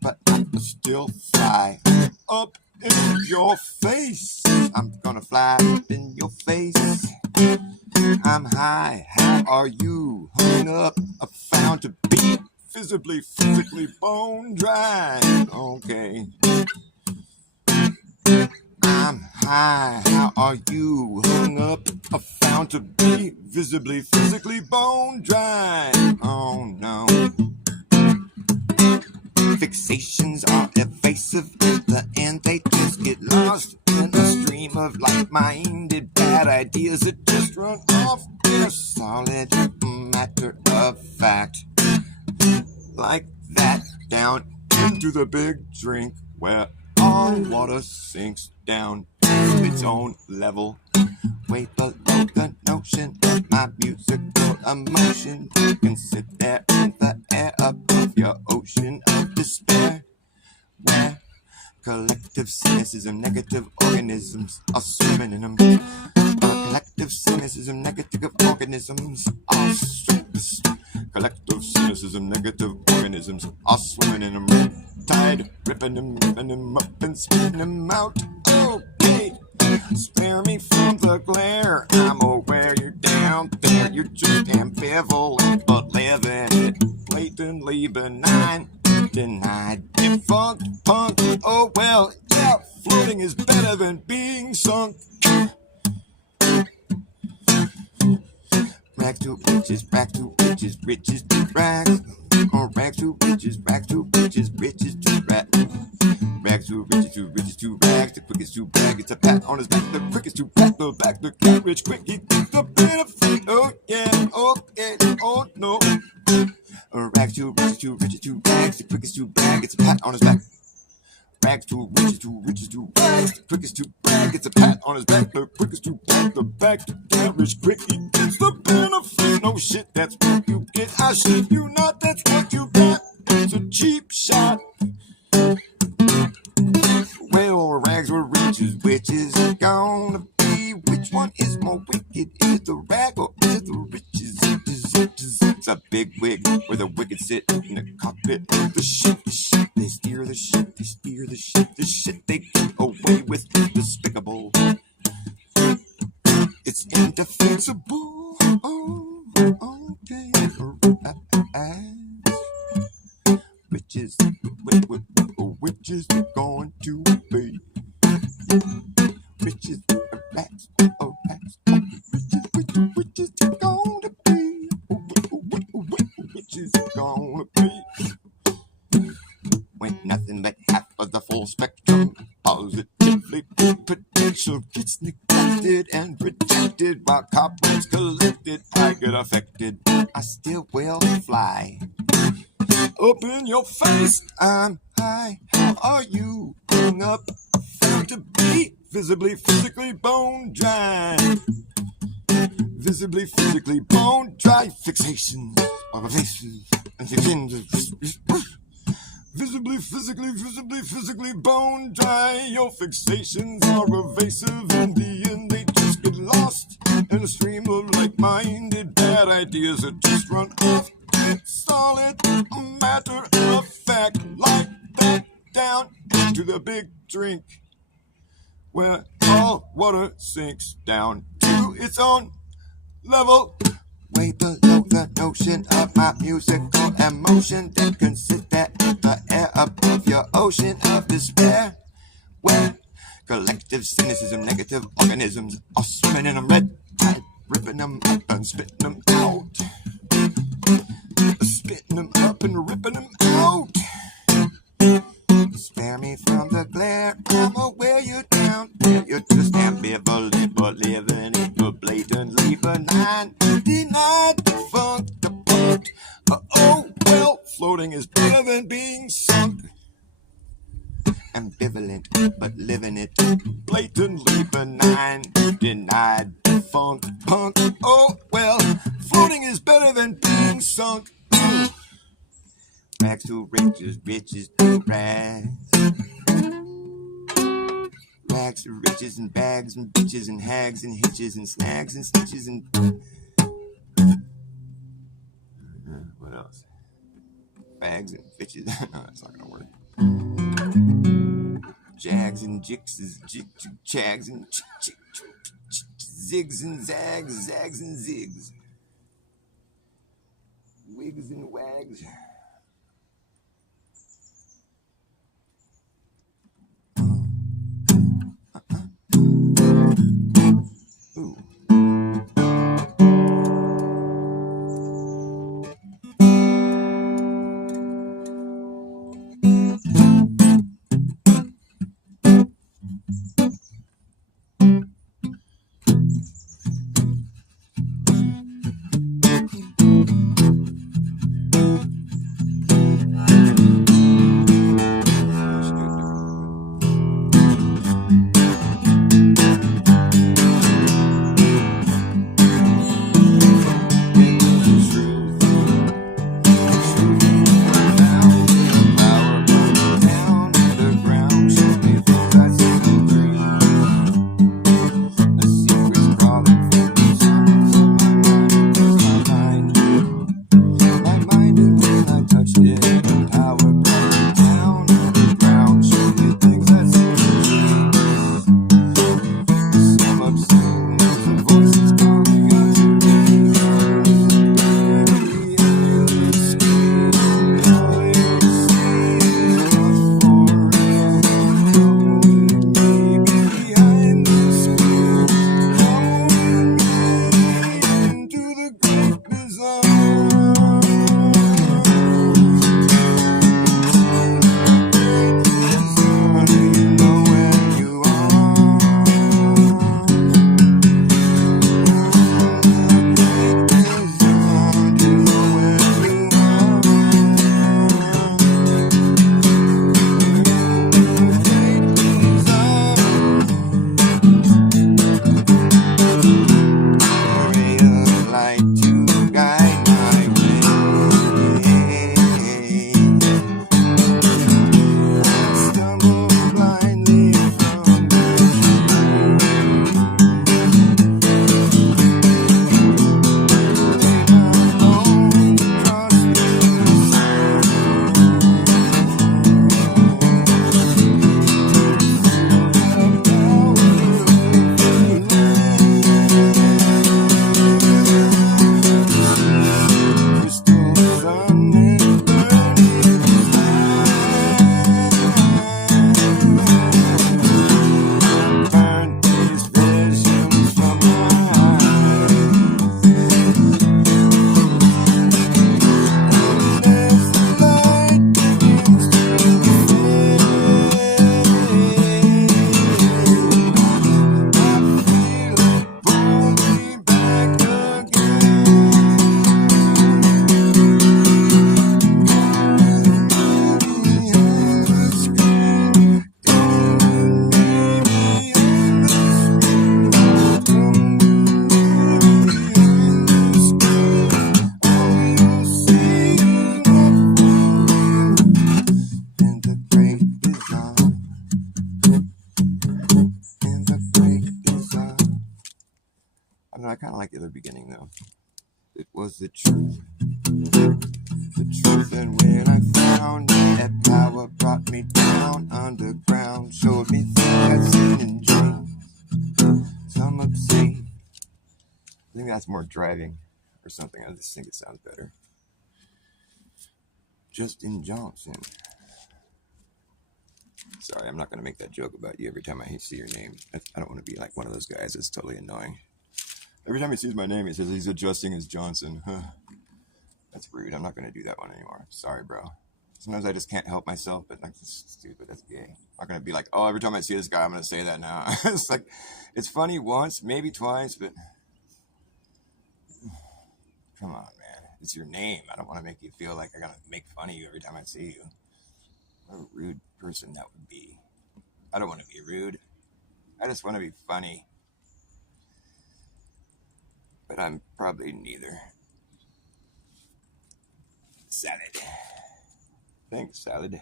but I still fly up in your face. I'm gonna fly up in your face. I'm high, how are you? Hung up, found to be visibly, physically bone dry. Okay. I'm high, how are you? Hung up, found to be visibly, physically bone dry. Oh no. Fixations are evasive. In the end, they just get lost in a stream of like-minded bad ideas that just run off their solid matter of fact. Like that, down into the big drink where all water sinks down to its own level, way below the notion of my musical emotion. You can sit there in the air above your ocean of despair, where collective cynicism, negative organisms are swimming in them. Collective cynicism, negative organisms are collective cynicism, negative organisms are swimming in them. Tide, ripping them up and spitting them out. Okay, spare me from the glare. I'm aware you're down there. You're just ambivalent, but living it blatantly benign. Denied, defunct, punk. Oh well, yeah, floating is better than being sunk. Rags to riches, riches to rags. Rags to riches, riches to rags. Rags to riches to rags. The quickest to brag, it's a pat on his back. The quickest to pat the back. The cat rich quick, he gets the benefit. Oh yeah, oh no. Rags to riches to rags. The quickest to brag, it's a pat on his back. Rags to riches to rags. The quickest to brag, it's a pat on his back. The quickest to brag, the back. The cat rich quick, he gets the benefit. No shit, that's what you get. I shit you not, that's what you got. It's a cheap shot. Well, rags or riches, which is it gonna be? Which one is more wicked? Is it the rag or is it the riches? It's a big wig where the wicked sit in the cockpit. The shit, they steer the shit, the shit they get away with is despicable. It's indefensible. Oh, okay. Riches, which is it going to be? Riches, rats, rats, which is it going to be? Which is it going to be? When nothing but half of the full spectrum positively potential gets neglected and rejected while cobwebs collected, I get affected. I still will fly. Up in your face, I'm high. How are you? Hung up, found to be visibly, physically bone dry. Visibly, physically bone dry. Fixation of faces and visibly, physically bone dry. Your fixations are evasive. In the end, they just get lost in a stream of like-minded bad ideas that just run off. Solid matter of fact, like that down to the big drink, where all water sinks down to its own level, way below the notion of my musical emotion that consists that the air above your ocean of despair, where collective cynicism, negative organisms are swimming in a red tide, ripping them up and spitting them out. Spitting them up and ripping them out. Spare me from the glare, I'ma wear you down. You're just ambivalent, but living it, you're blatantly benign. Denied the funk, the punk. Oh, well, floating is better than being sunk. Ambivalent, but living it, blatantly benign. Denied the funk, punk. Oh, well, floating is better than being sunk. Rags to riches, riches to rags. Rags to riches and bags and bitches and hags and hitches and snags and stitches and... what else? Bags and bitches. No, that's not gonna work. Jags and jixes, jags and zigs and zags, zags and zigs. Wigs and wags. Ooh. know, I kind of like the other beginning though. It was the truth. The truth, and when I found that power brought me down underground, showed me things I'd seen in dreams. Some obscene. I think that's more driving or something. I just think it sounds better. Justin Johnson. Sorry, I'm not going to make that joke about you every time I see your name. I don't want to be like one of those guys that's totally annoying. Every time he sees my name, he says he's adjusting as Johnson. That's rude. I'm not going to do that one anymore. Sorry, bro. Sometimes I just can't help myself, but like, this is stupid. That's gay. I'm not going to be like, oh, every time I see this guy, I'm going to say that now. It's like, it's funny once, maybe twice, but come on, man. It's your name. I don't want to make you feel like I got to make fun of you every time I see you. What a rude person that would be. I don't want to be rude. I just want to be funny. But I'm probably neither. Salad. Thanks, salad.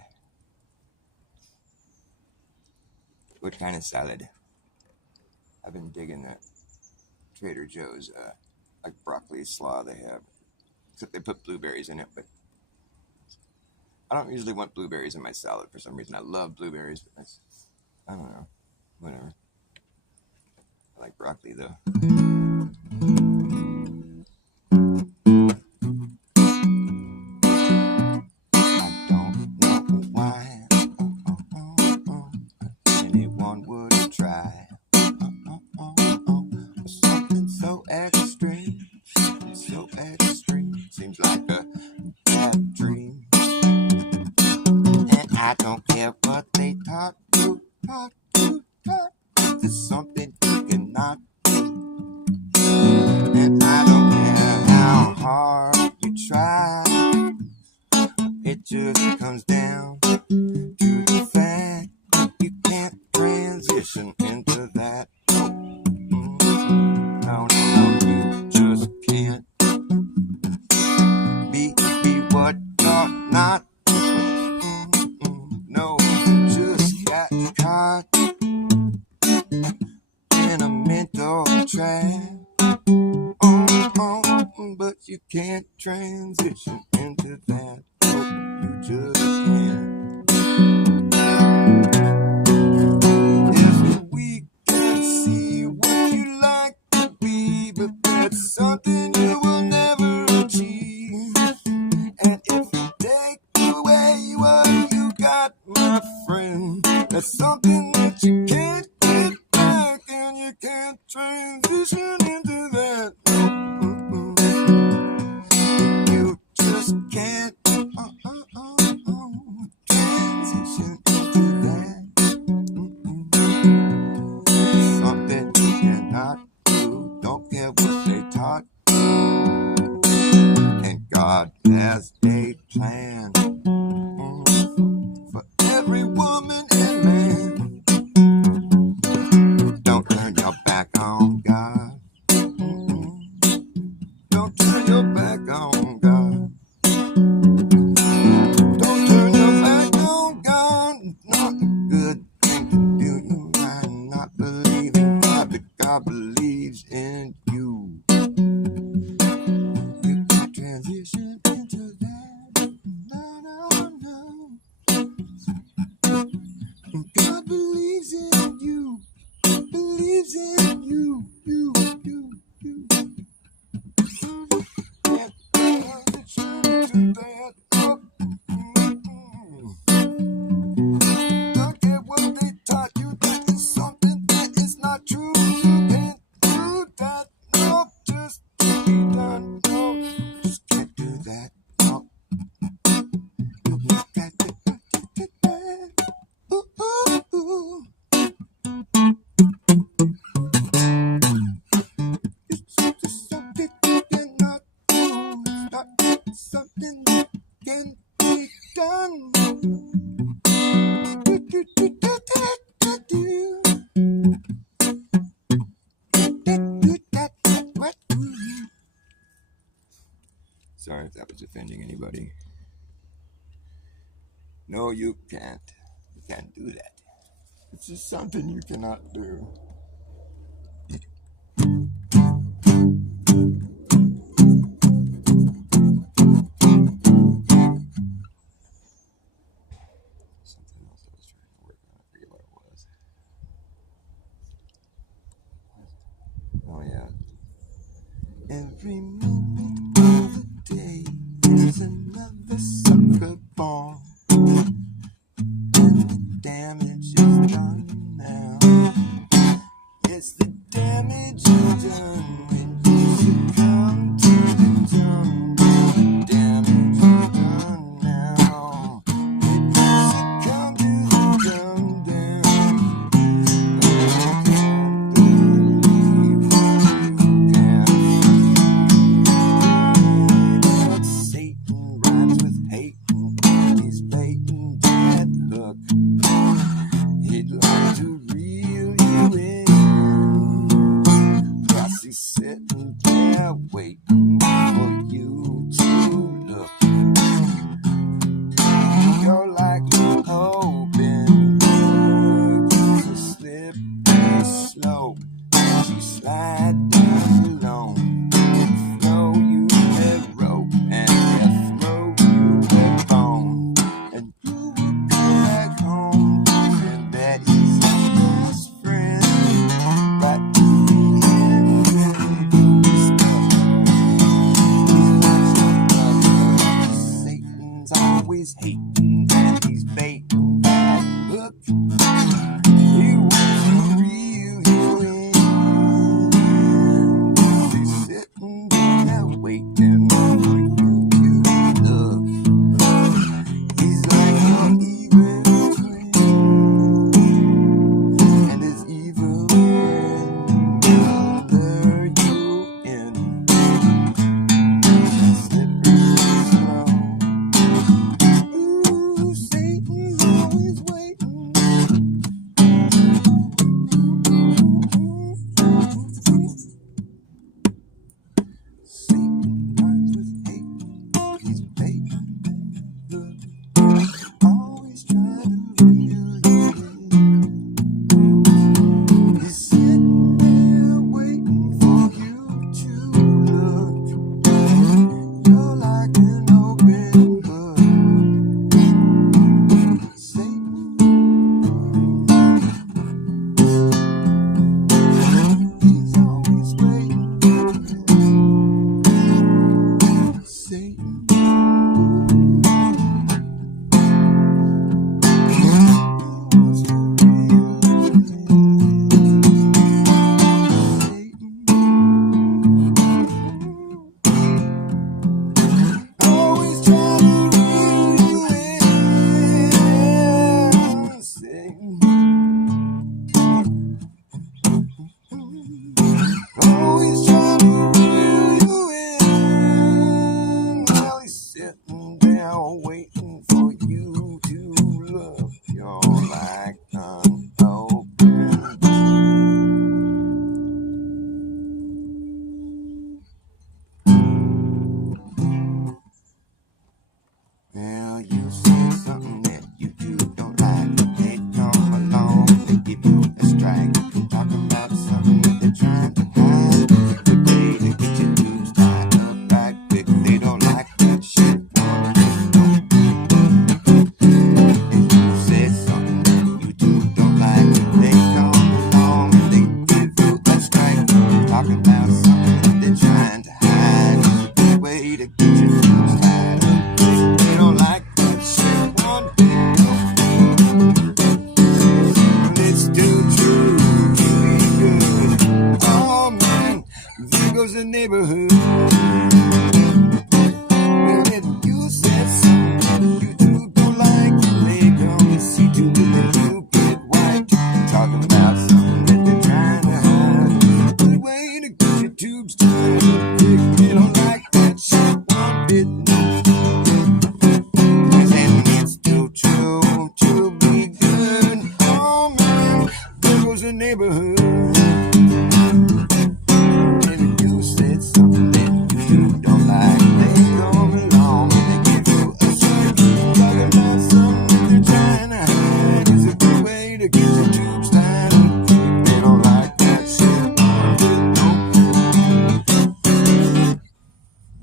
What kind of salad? I've been digging that Trader Joe's, like broccoli slaw they have. Except they put blueberries in it, but I don't usually want blueberries in my salad for some reason. I love blueberries, but that's, I don't know. Whatever. I like broccoli though. Transition into that. You just can't. If we can see what you like to be, but that's something you will never achieve. And if you take away what you got, my friend, that's something that you can't get back, and you can't transition into that. Can't transition into that. Something you cannot do. Don't care what they taught. And God has a plan for every woman and man. Don't turn your back on God. Don't turn your back on God. God believes in you. You can transition into that. No. God believes in you. Believes in you. You. Can't transition into that. Don't care what they taught you. That is something that is not true. Sorry if that was offending anybody. No, you can't. You can't do that. It's just something you cannot do. every minute of the day there's another sucker born, and the damage is done now. It's the damage you've done when you succumb to the jungle. The damage is done now. When you succumb to the jungle, Satan rhymes with hating. He's baiting that hook. He'd like to reel you in. Plus he's sitting there waiting for you to look. You're like an open book. You slip and slope. You slide down alone. Throw you that rope and they'll throw you that bone. And you will go back home and that is your best friend. Right to the end when you discover he's not your brother. Satan's always hating and he's baiting that hook. He wants to reel you in. He's sitting there waiting for you to look. He's like your evil twin, and his evil wind will lure you in. Slippery slow. Ooh, Satan's always waiting. Satan rhymes with hate. He's baiting the hook. Always trying to reel you in. He's sitting there waiting for you to look. You're like an open book. Satan, he's always waiting. Satan, he wants to reel you in. Satan, always trying to reel you in. Satan, always trying to reel you in. Well, he's sitting there waiting for you to look. You're like an open Well, you say something that you don't like. They come along, they give you a strike. Talking about something that they're trying to hide. The way to get your tubes tied up right quick. They don't like that shit. And you say something that you don't like. They come along and they give you a strike. Talking about something that they're trying to hide. The way to get your tubes tied up quick. They don't like that shit one bit. And it's too true to be good. Oh man, there goes the neighborhood. Well, if you said something you two don't like, they come and see to it that you get white. Talking about something that they're trying to hide. Good way to get your tubes tied up quick. They don't like that shit one bit. And it's still true to be good. Oh man, there goes the neighborhood. And if you said something that you don't like, they come along and they give you a strike. Talking about something that they're trying to hide. It's a good way to get your tubes tied up. They don't like that shit.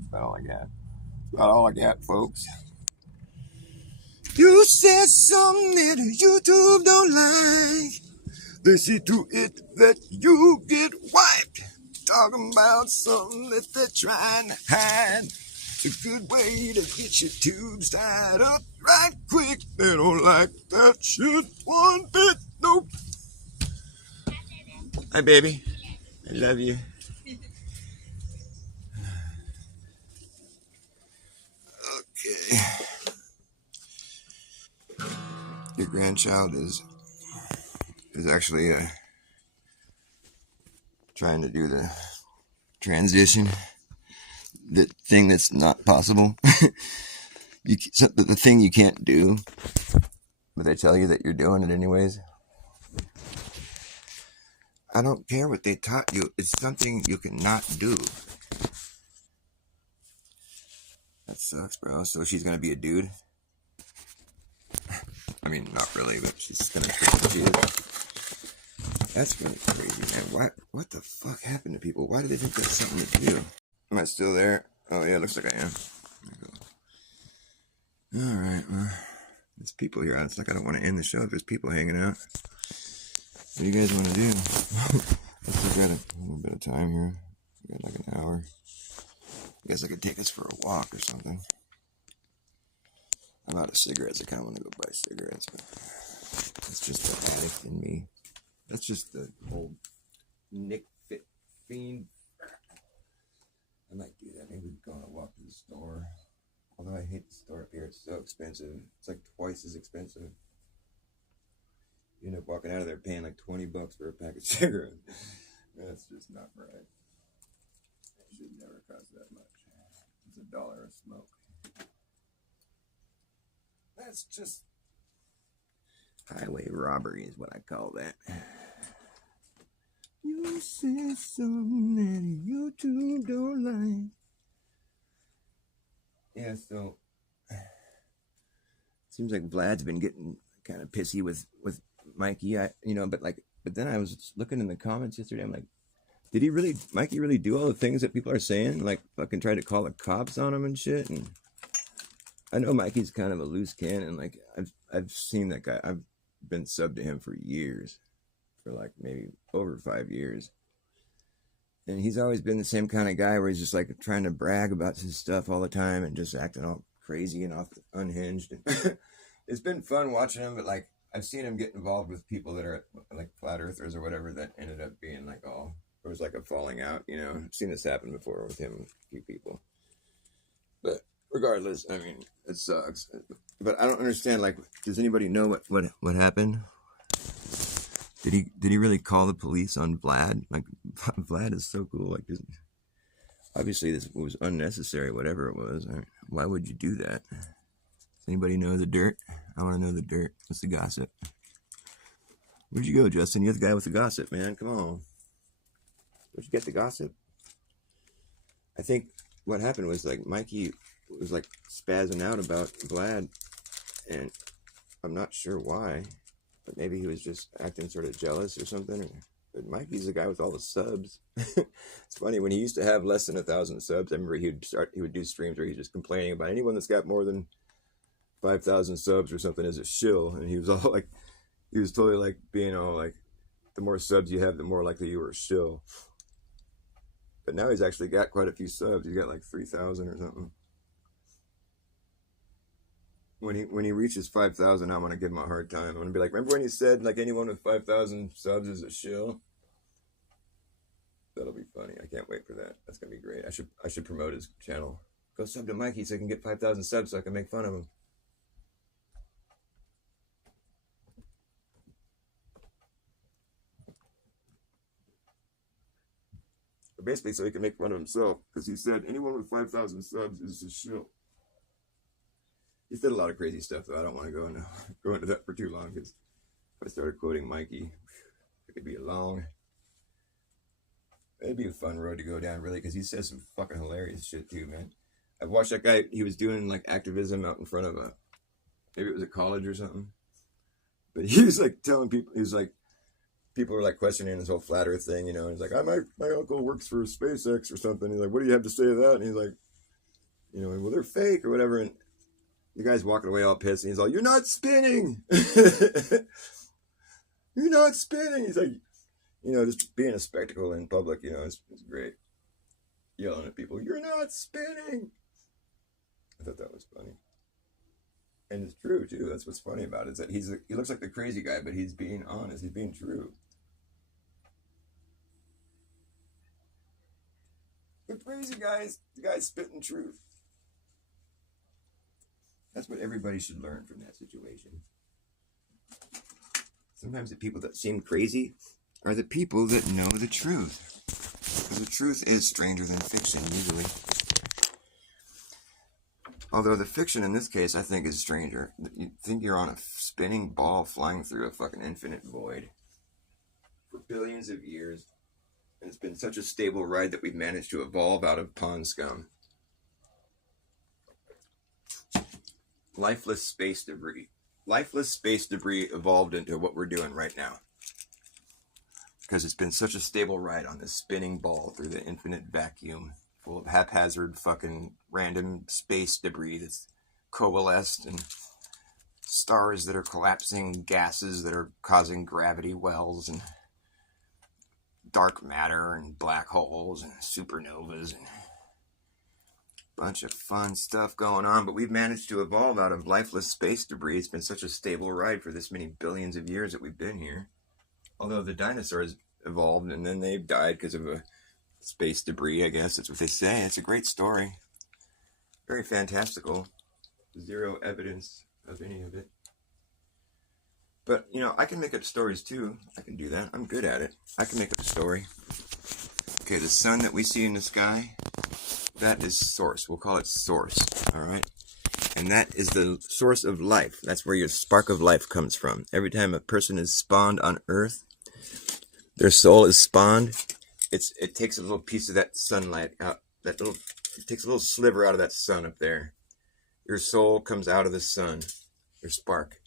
About all I got. About all I got, folks. You said something that YouTube don't like. They see to it that you get wiped. talking about something that they're trying to hide. It's a good way to get your tubes tied up right quick. They don't like that shit one bit. Nope. Hi, baby. I love you. Okay. Your grandchild is actually trying to do the transition, the thing that's not possible. The thing you can't do, but they tell you that you're doing it anyways. I don't care what they taught you. It's something you cannot do. That sucks, bro. So she's gonna be a dude? I mean, not really, but she's gonna think that she is. That's really crazy, man. What the fuck happened to people? Why do they think that's something to do? Am I still there? Oh, yeah, looks like I am. Alright, well, there's people here. It's like I don't want to end the show if there's people hanging out. What do you guys want to do? Let's look at a little bit of time here. We got like an hour. I guess I could take us for a walk or something. I'm out of cigarettes. I kind of want to go buy cigarettes, but that's just the addict in me. That's just the old Nick Fit fiend. I might do that. Maybe we can go on a walk to the store. Although I hate the store up here. It's so expensive. It's like twice as expensive. You end up walking out of there paying like $20 for a pack of cigarettes. That's just not right. It should never cost that much. It's $1 a smoke. That's just highway robbery is what I call that. You said something that YouTube don't like. Yeah, so seems like Vlad's been getting kind of pissy with Mikey. But then I was looking in the comments yesterday. I'm like, did Mikey really do all the things that people are saying? Like fucking try to call the cops on him and shit. And I know Mikey's kind of a loose cannon. Like I've seen that guy. I've been subbed to him for years, for like maybe over 5 years. And he's always been the same kind of guy where he's just like trying to brag about his stuff all the time and just acting all crazy and unhinged. It's been fun watching him, but like I've seen him get involved with people that are like flat earthers or whatever that ended up being like there was like a falling out, you know. I've seen this happen before with him and a few people. But regardless, I mean, it sucks. But I don't understand, like, does anybody know what happened? Did he really call the police on Vlad? Like, Vlad is so cool. Like, obviously this was unnecessary, whatever it was. I mean, why would you do that? Does anybody know the dirt? I want to know the dirt. What's the gossip? Where'd you go, Justin? You're the guy with the gossip, man. Come on. Where'd you get the gossip? I think what happened was, like, Mikey was, like, spazzing out about Vlad, and I'm not sure why. But maybe he was just acting sort of jealous or something. But Mikey's the guy with all the subs. It's funny, when he used to have less than 1,000 subs, I remember he would do streams where he's just complaining about anyone that's got more than 5,000 subs or something as a shill. And he was all like, he was totally like being all like, the more subs you have, the more likely you were a shill. But now he's actually got quite a few subs. He's got like 3,000 or something. When he reaches 5,000, I'm gonna give him a hard time. I'm gonna be like, remember when he said like anyone with 5,000 subs is a shill? That'll be funny. I can't wait for that. That's gonna be great. I should promote his channel. Go sub to Mikey so I can get 5,000 subs so I can make fun of him. But basically, so he can make fun of himself, because he said anyone with 5,000 subs is a shill. He said a lot of crazy stuff, though. I don't want to go into that for too long, because if I started quoting Mikey, it could be it'd be a fun road to go down, really, because he says some fucking hilarious shit, too, man. I've watched that guy. He was doing, like, activism out in front of maybe it was a college or something. But he was, like, telling people, he was, like, people were, like, questioning his whole flat earth thing, you know. And he's like, my uncle works for SpaceX or something. He's like, what do you have to say to that? And he's like, you know, well, they're fake or whatever. And the guy's walking away all pissed, and he's like, you're not spinning. You're not spinning. He's like, You know, just being a spectacle in public, you know, it's great. Yelling at people, "You're not spinning!" I thought that was funny. And it's true, too. That's what's funny about it, is that he looks like the crazy guy, but he's being honest. He's being true. The crazy guy is the guy spitting truth. That's what everybody should learn from that situation. Sometimes the people that seem crazy are the people that know the truth. Because the truth is stranger than fiction, usually. Although the fiction in this case, I think, is stranger. You think you're on a spinning ball flying through a fucking infinite void for billions of years. And it's been such a stable ride that we've managed to evolve out of pond scum. Lifeless space debris. Lifeless space debris evolved into what we're doing right now. Because it's been such a stable ride on this spinning ball through the infinite vacuum, full of haphazard fucking random space debris that's coalesced, and stars that are collapsing, gases that are causing gravity wells, and dark matter, and black holes, and supernovas, and a bunch of fun stuff going on. But we've managed to evolve out of lifeless space debris. It's been such a stable ride for this many billions of years that we've been here. Although the dinosaurs evolved and then they died because of a space debris, I guess that's what they say. It's a great story. Very fantastical. Zero evidence of any of it. But, you know, I can make up stories too. I can do that. I'm good at it. I can make up a story. Okay, the sun that we see in the sky, that is source. We'll call it source, all right? And that is the source of life. That's where your spark of life comes from. Every time a person is spawned on Earth, their soul is spawned, it takes a little piece of that sunlight out, it takes a little sliver out of that sun up there. Your soul comes out of the sun, your spark,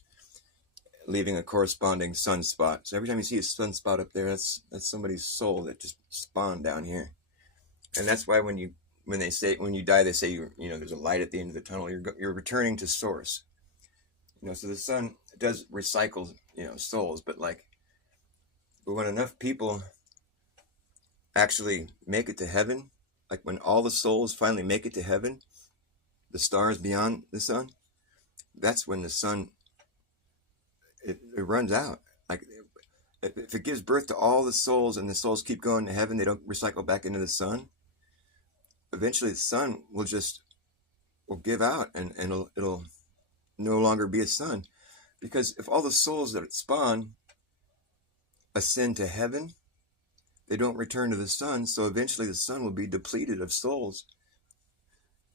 leaving a corresponding sunspot. So every time you see a sunspot up there, that's somebody's soul that just spawned down here. And that's why when you die, they say you know there's a light at the end of the tunnel. You're returning to source. You know, so the sun does recycle, you know, souls, but when enough people actually make it to heaven, like when all the souls finally make it to heaven, the stars beyond the sun, that's when the sun it runs out. Like if it gives birth to all the souls and the souls keep going to heaven, they don't recycle back into the sun. Eventually the sun will give out and it'll no longer be a sun. Because if all the souls that spawn ascend to heaven, they don't return to the sun, so eventually the sun will be depleted of souls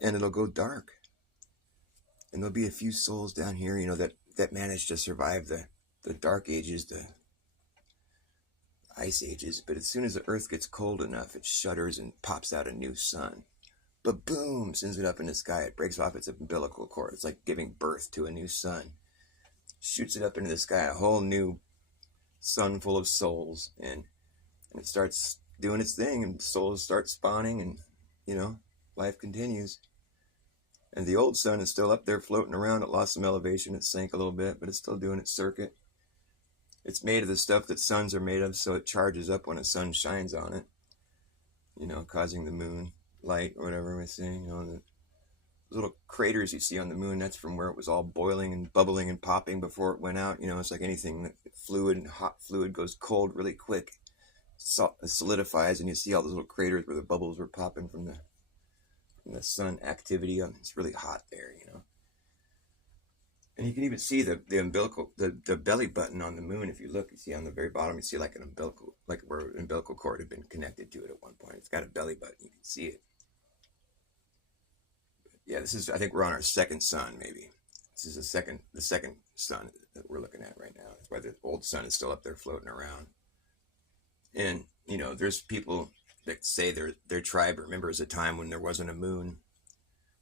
and it'll go dark. And there'll be a few souls down here, you know, that managed to survive the dark ages, the ice ages. But as soon as the earth gets cold enough, it shudders and pops out a new sun. But boom, sends it up in the sky. It breaks off its umbilical cord. It's like giving birth to a new sun. Shoots it up into the sky, a whole new sun full of souls. And it starts doing its thing, and souls start spawning, and, you know, life continues. And the old sun is still up there floating around. It lost some elevation. It sank a little bit, but it's still doing its circuit. It's made of the stuff that suns are made of, so it charges up when a sun shines on it, you know, causing the moon light or whatever we're saying. You know, the little craters you see on the moon, that's from where it was all boiling and bubbling and popping before it went out. You know, it's like anything that fluid and hot fluid goes cold really quick, solidifies, and you see all those little craters where the bubbles were popping from the sun activity. It's really hot there, you know. And you can even see the umbilical, the belly button on the moon. If you look, you see on the very bottom, you see like an umbilical, like where an umbilical cord had been connected to it at one point. It's got a belly button. You can see it. But yeah, I think we're on our second sun, maybe. This is the second sun that we're looking at right now. That's why the old sun is still up there floating around. And, you know, there's people that say their tribe remembers a time when there wasn't a moon.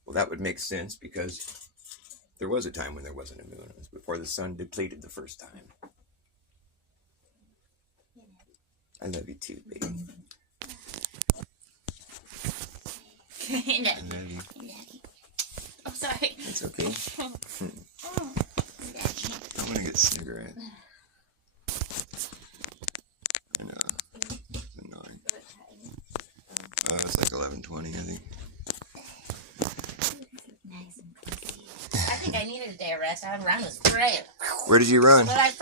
Well, that would make sense because there was a time when there wasn't a moon. It was before the sun depleted the first time. I love you too, baby. I love you. Oh, sorry. It's okay. I'm gonna get a cigarette. I know. 11:20, I think. Nice and cozy. I think I needed a day of rest. I haven't run was great. Where did you run? But I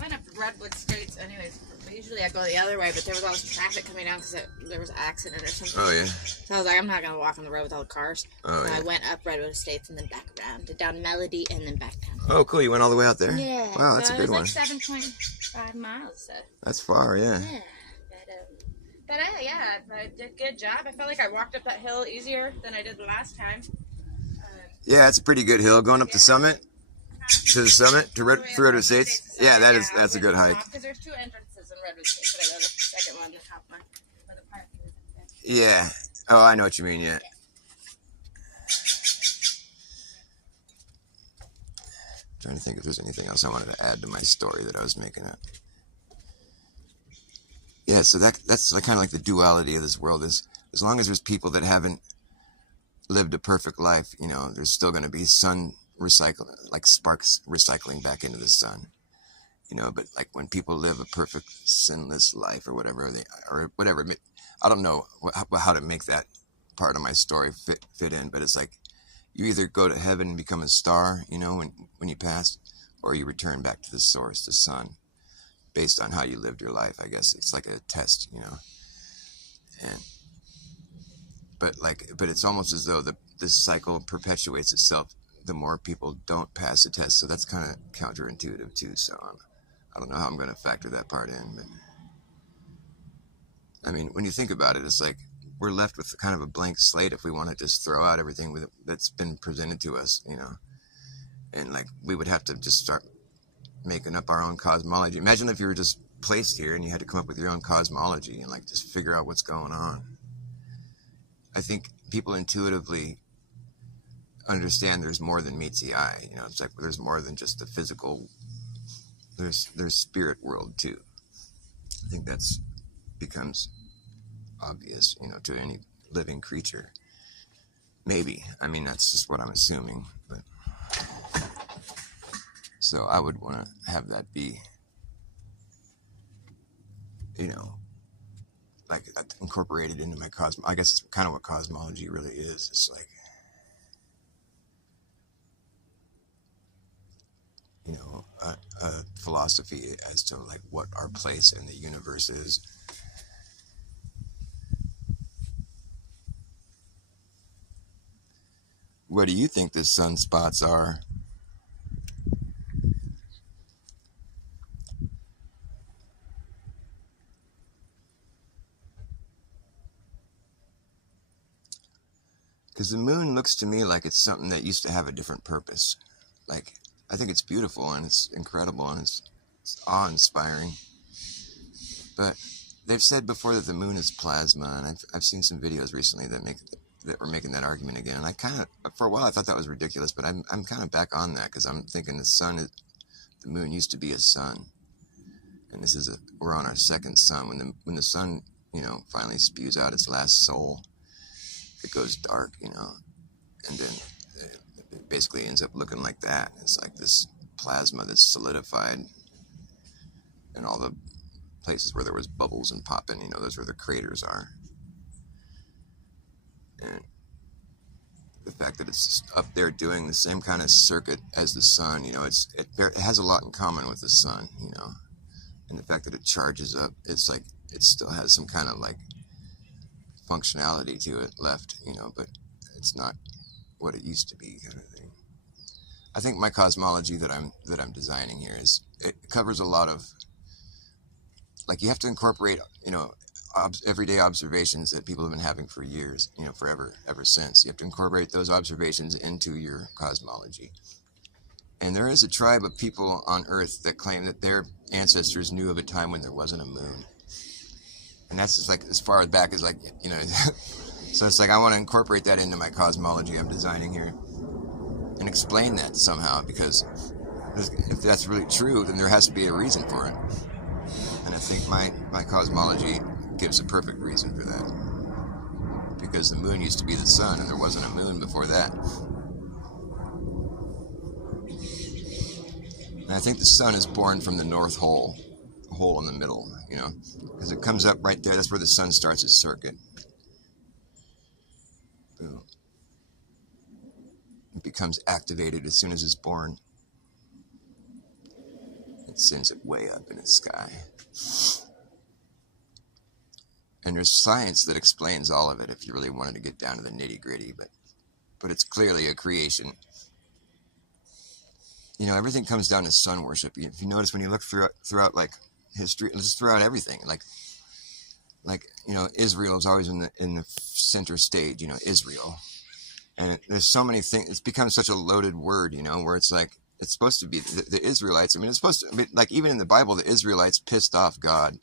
went up Redwood Straits anyways. Usually I go the other way, but there was all this traffic coming down because there was an accident or something. Oh, yeah. So I was like, I'm not going to walk on the road with all the cars. Oh, so yeah. I went up Redwood Estates and then back around to down Melody and then back down. Oh, cool. You went all the way out there? Yeah. Wow, that's so a good one. It was like 7.5 miles. So. That's far, yeah. Yeah. But I did a good job. I felt like I walked up that hill easier than I did the last time. Yeah, it's a pretty good hill. Going up the summit, to the summit, to Redwood Estates. Yeah, that's a good hike. Because there's 2 entrances in Redwood Estates, but I go to the second one, the top one, where the park is. Yeah. Oh, I know what you mean, yeah. Trying to think if there's anything else I wanted to add to my story that I was making up. Yeah, so that's kind of like the duality of this world is as long as there's people that haven't lived a perfect life, you know, there's still going to be sun recycling, like sparks recycling back into the sun, you know. But like when people live a perfect sinless life or whatever I don't know how to make that part of my story fit in, but it's like you either go to heaven and become a star, you know, when you pass, or you return back to the source, the sun, based on how you lived your life. I guess it's like a test, you know. But it's almost as though this cycle perpetuates itself the more people don't pass the test. So that's kind of counterintuitive too. So I don't know how I'm going to factor that part in. But I mean, when you think about it, it's like we're left with kind of a blank slate if we want to just throw out everything that's been presented to us, you know. And like we would have to just start making up our own cosmology. Imagine if you were just placed here and you had to come up with your own cosmology and like just figure out what's going on. I think people intuitively understand there's more than meets the eye. You know, it's like there's more than just the physical. There's spirit world too. I think that's becomes obvious, you know, to any living creature. Maybe. I mean, that's just what I'm assuming. But so I would want to have that be, you know, like incorporated into my I guess it's kind of what cosmology really is. It's like, you know, a philosophy as to like what our place in the universe is. What do you think the sunspots are? Because the moon looks to me like it's something that used to have a different purpose. Like, I think it's beautiful and it's incredible and it's awe-inspiring. But they've said before that the moon is plasma, and I've seen some videos recently that were making that argument again. And I kind of, for a while, I thought that was ridiculous, but I'm kind of back on that because I'm thinking the moon used to be a sun, and we're on our second sun. When the sun, you know, finally spews out its last soul, it goes dark, you know, and then it basically ends up looking like that. It's like this plasma that's solidified, and all the places where there was bubbles and popping, you know, those where the craters are. And the fact that it's up there doing the same kind of circuit as the sun, you know, it has a lot in common with the sun, you know, and the fact that it charges up, it's like it still has some kind of like functionality to it left, you know, but it's not what it used to be, kind of thing. I think my cosmology that I'm designing here it covers a lot of, like, you have to incorporate, you know, everyday observations that people have been having for years, you know, ever since. You have to incorporate those observations into your cosmology. And there is a tribe of people on Earth that claim that their ancestors knew of a time when there wasn't a moon. And that's just like as far back as, like, you know, so it's like I want to incorporate that into my cosmology I'm designing here and explain that somehow, because if that's really true, then there has to be a reason for it. And I think my cosmology gives a perfect reason for that, because the moon used to be the sun and there wasn't a moon before that. And I think the sun is born from the North Hole, a hole in the middle, you know, because it comes up right there. That's where the sun starts its circuit. Ooh. It becomes activated as soon as it's born. It sends it way up in the sky. And there's science that explains all of it if you really wanted to get down to the nitty-gritty, but it's clearly a creation. You know, everything comes down to sun worship. If you notice, when you look throughout like history, just throughout everything, like you know, Israel is always in the center stage. You know, Israel, and there's so many things. It's become such a loaded word. You know, where it's like it's supposed to be the Israelites. I mean, it's supposed to be like, even in the Bible, the Israelites pissed off God.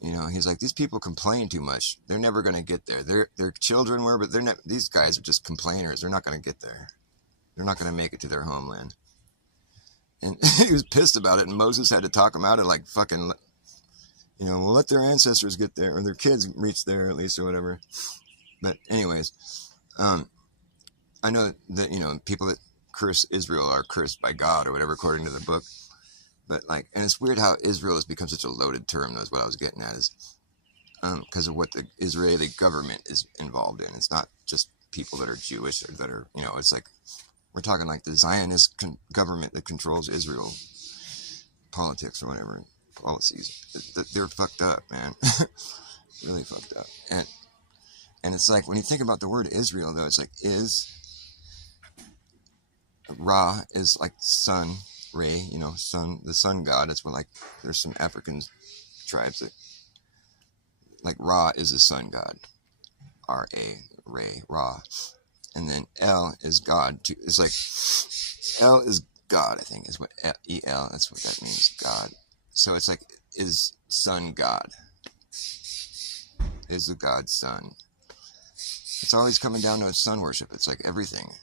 You know, he's like, these people complain too much. They're never going to get there. Their children were, but they're not. These guys are just complainers. They're not going to get there. They're not going to make it to their homeland. And he was pissed about it, and Moses had to talk him out of, like, fucking, you know, we'll let their ancestors get there, or their kids reach there at least, or whatever. But anyways, I know that, you know, people that curse Israel are cursed by God or whatever, according to the book. But like, and it's weird how Israel has become such a loaded term. That's what I was getting at, is because of what the Israeli government is involved in. It's not just people that are Jewish or that are, you know, it's like, we're talking like the Zionist government that controls Israel politics or whatever, policies. They're fucked up, man. Really fucked up. And it's like, when you think about the word Israel, though, it's like, Ra is like sun, Ray, you know, sun, the sun god. That's what, like, there's some African tribes that, like, Ra is the sun god. R-A, Ray, Ra. And then El is God too. It's like, El is God, I think, is what E-L, that's what that means, God. So it's like, is sun God? Is the God sun? It's always coming down to sun worship. It's like everything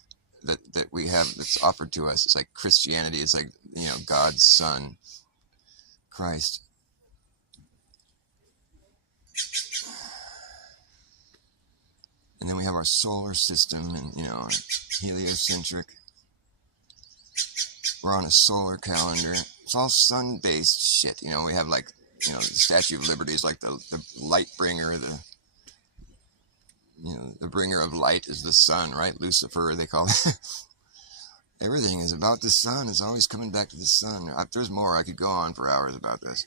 that we have that's offered to us. It's like Christianity is like, you know, God's son, Christ. And then we have our solar system, and, you know, heliocentric. We're on a solar calendar. It's all sun-based shit. You know, we have, like, you know, the Statue of Liberty is like the light bringer, you know, the bringer of light is the sun, right? Lucifer, they call it. Everything is about the sun. It's always coming back to the sun. There's more. I could go on for hours about this.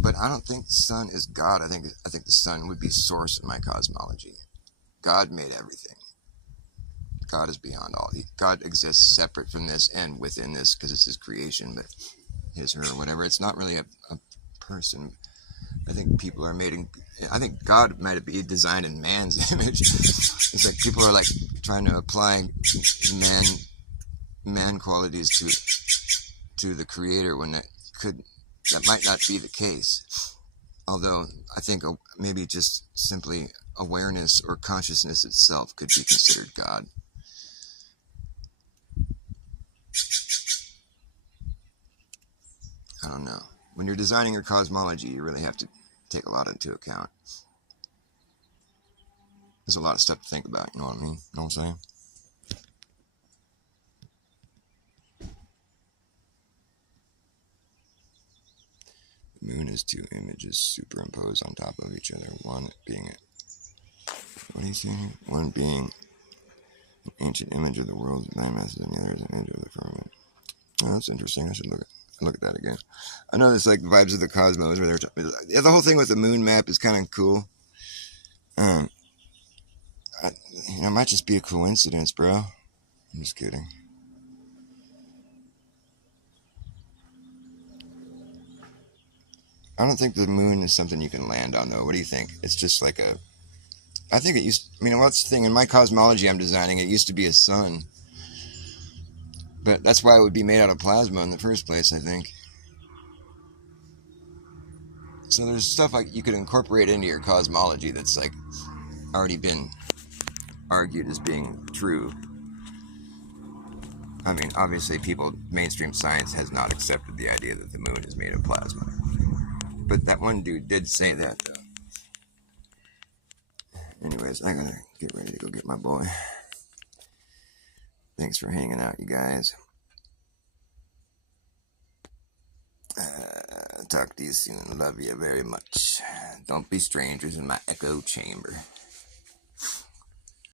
But I don't think the sun is God. I think the sun would be source in my cosmology. God made everything. God is beyond all. God exists separate from this and within this because it's his creation, but his, her, whatever. It's not really a person. I think people are made in, I think God might be designed in man's image. It's like people are like trying to apply man qualities to the creator when that might not be the case. Although I think maybe just simply awareness or consciousness itself could be considered God. I don't know. When you're designing your cosmology, you really have to take a lot into account. There's a lot of stuff to think about, you know what I mean? You know what I'm saying? The moon is two images superimposed on top of each other. One being what are you saying? One being an ancient image of the world's landmasses, and the other is an image of the firmament. Oh, that's interesting. I should look at that again. I know there's like Vibes of the Cosmos where they're the whole thing with the moon map is kind of cool. It might just be a coincidence, bro. I'm just kidding. I don't think the moon is something you can land on, though. What do you think? It's just like I think it used, I mean, what's the thing? In my cosmology I'm designing, it used to be a sun. But that's why it would be made out of plasma in the first place, I think. So there's stuff like you could incorporate into your cosmology that's like already been argued as being true. I mean, obviously mainstream science has not accepted the idea that the moon is made of plasma. But that one dude did say that, though. Anyways, I gotta get ready to go get my boy. Thanks for hanging out, you guys. talk to you soon. Love you very much. Don't be strangers in my echo chamber.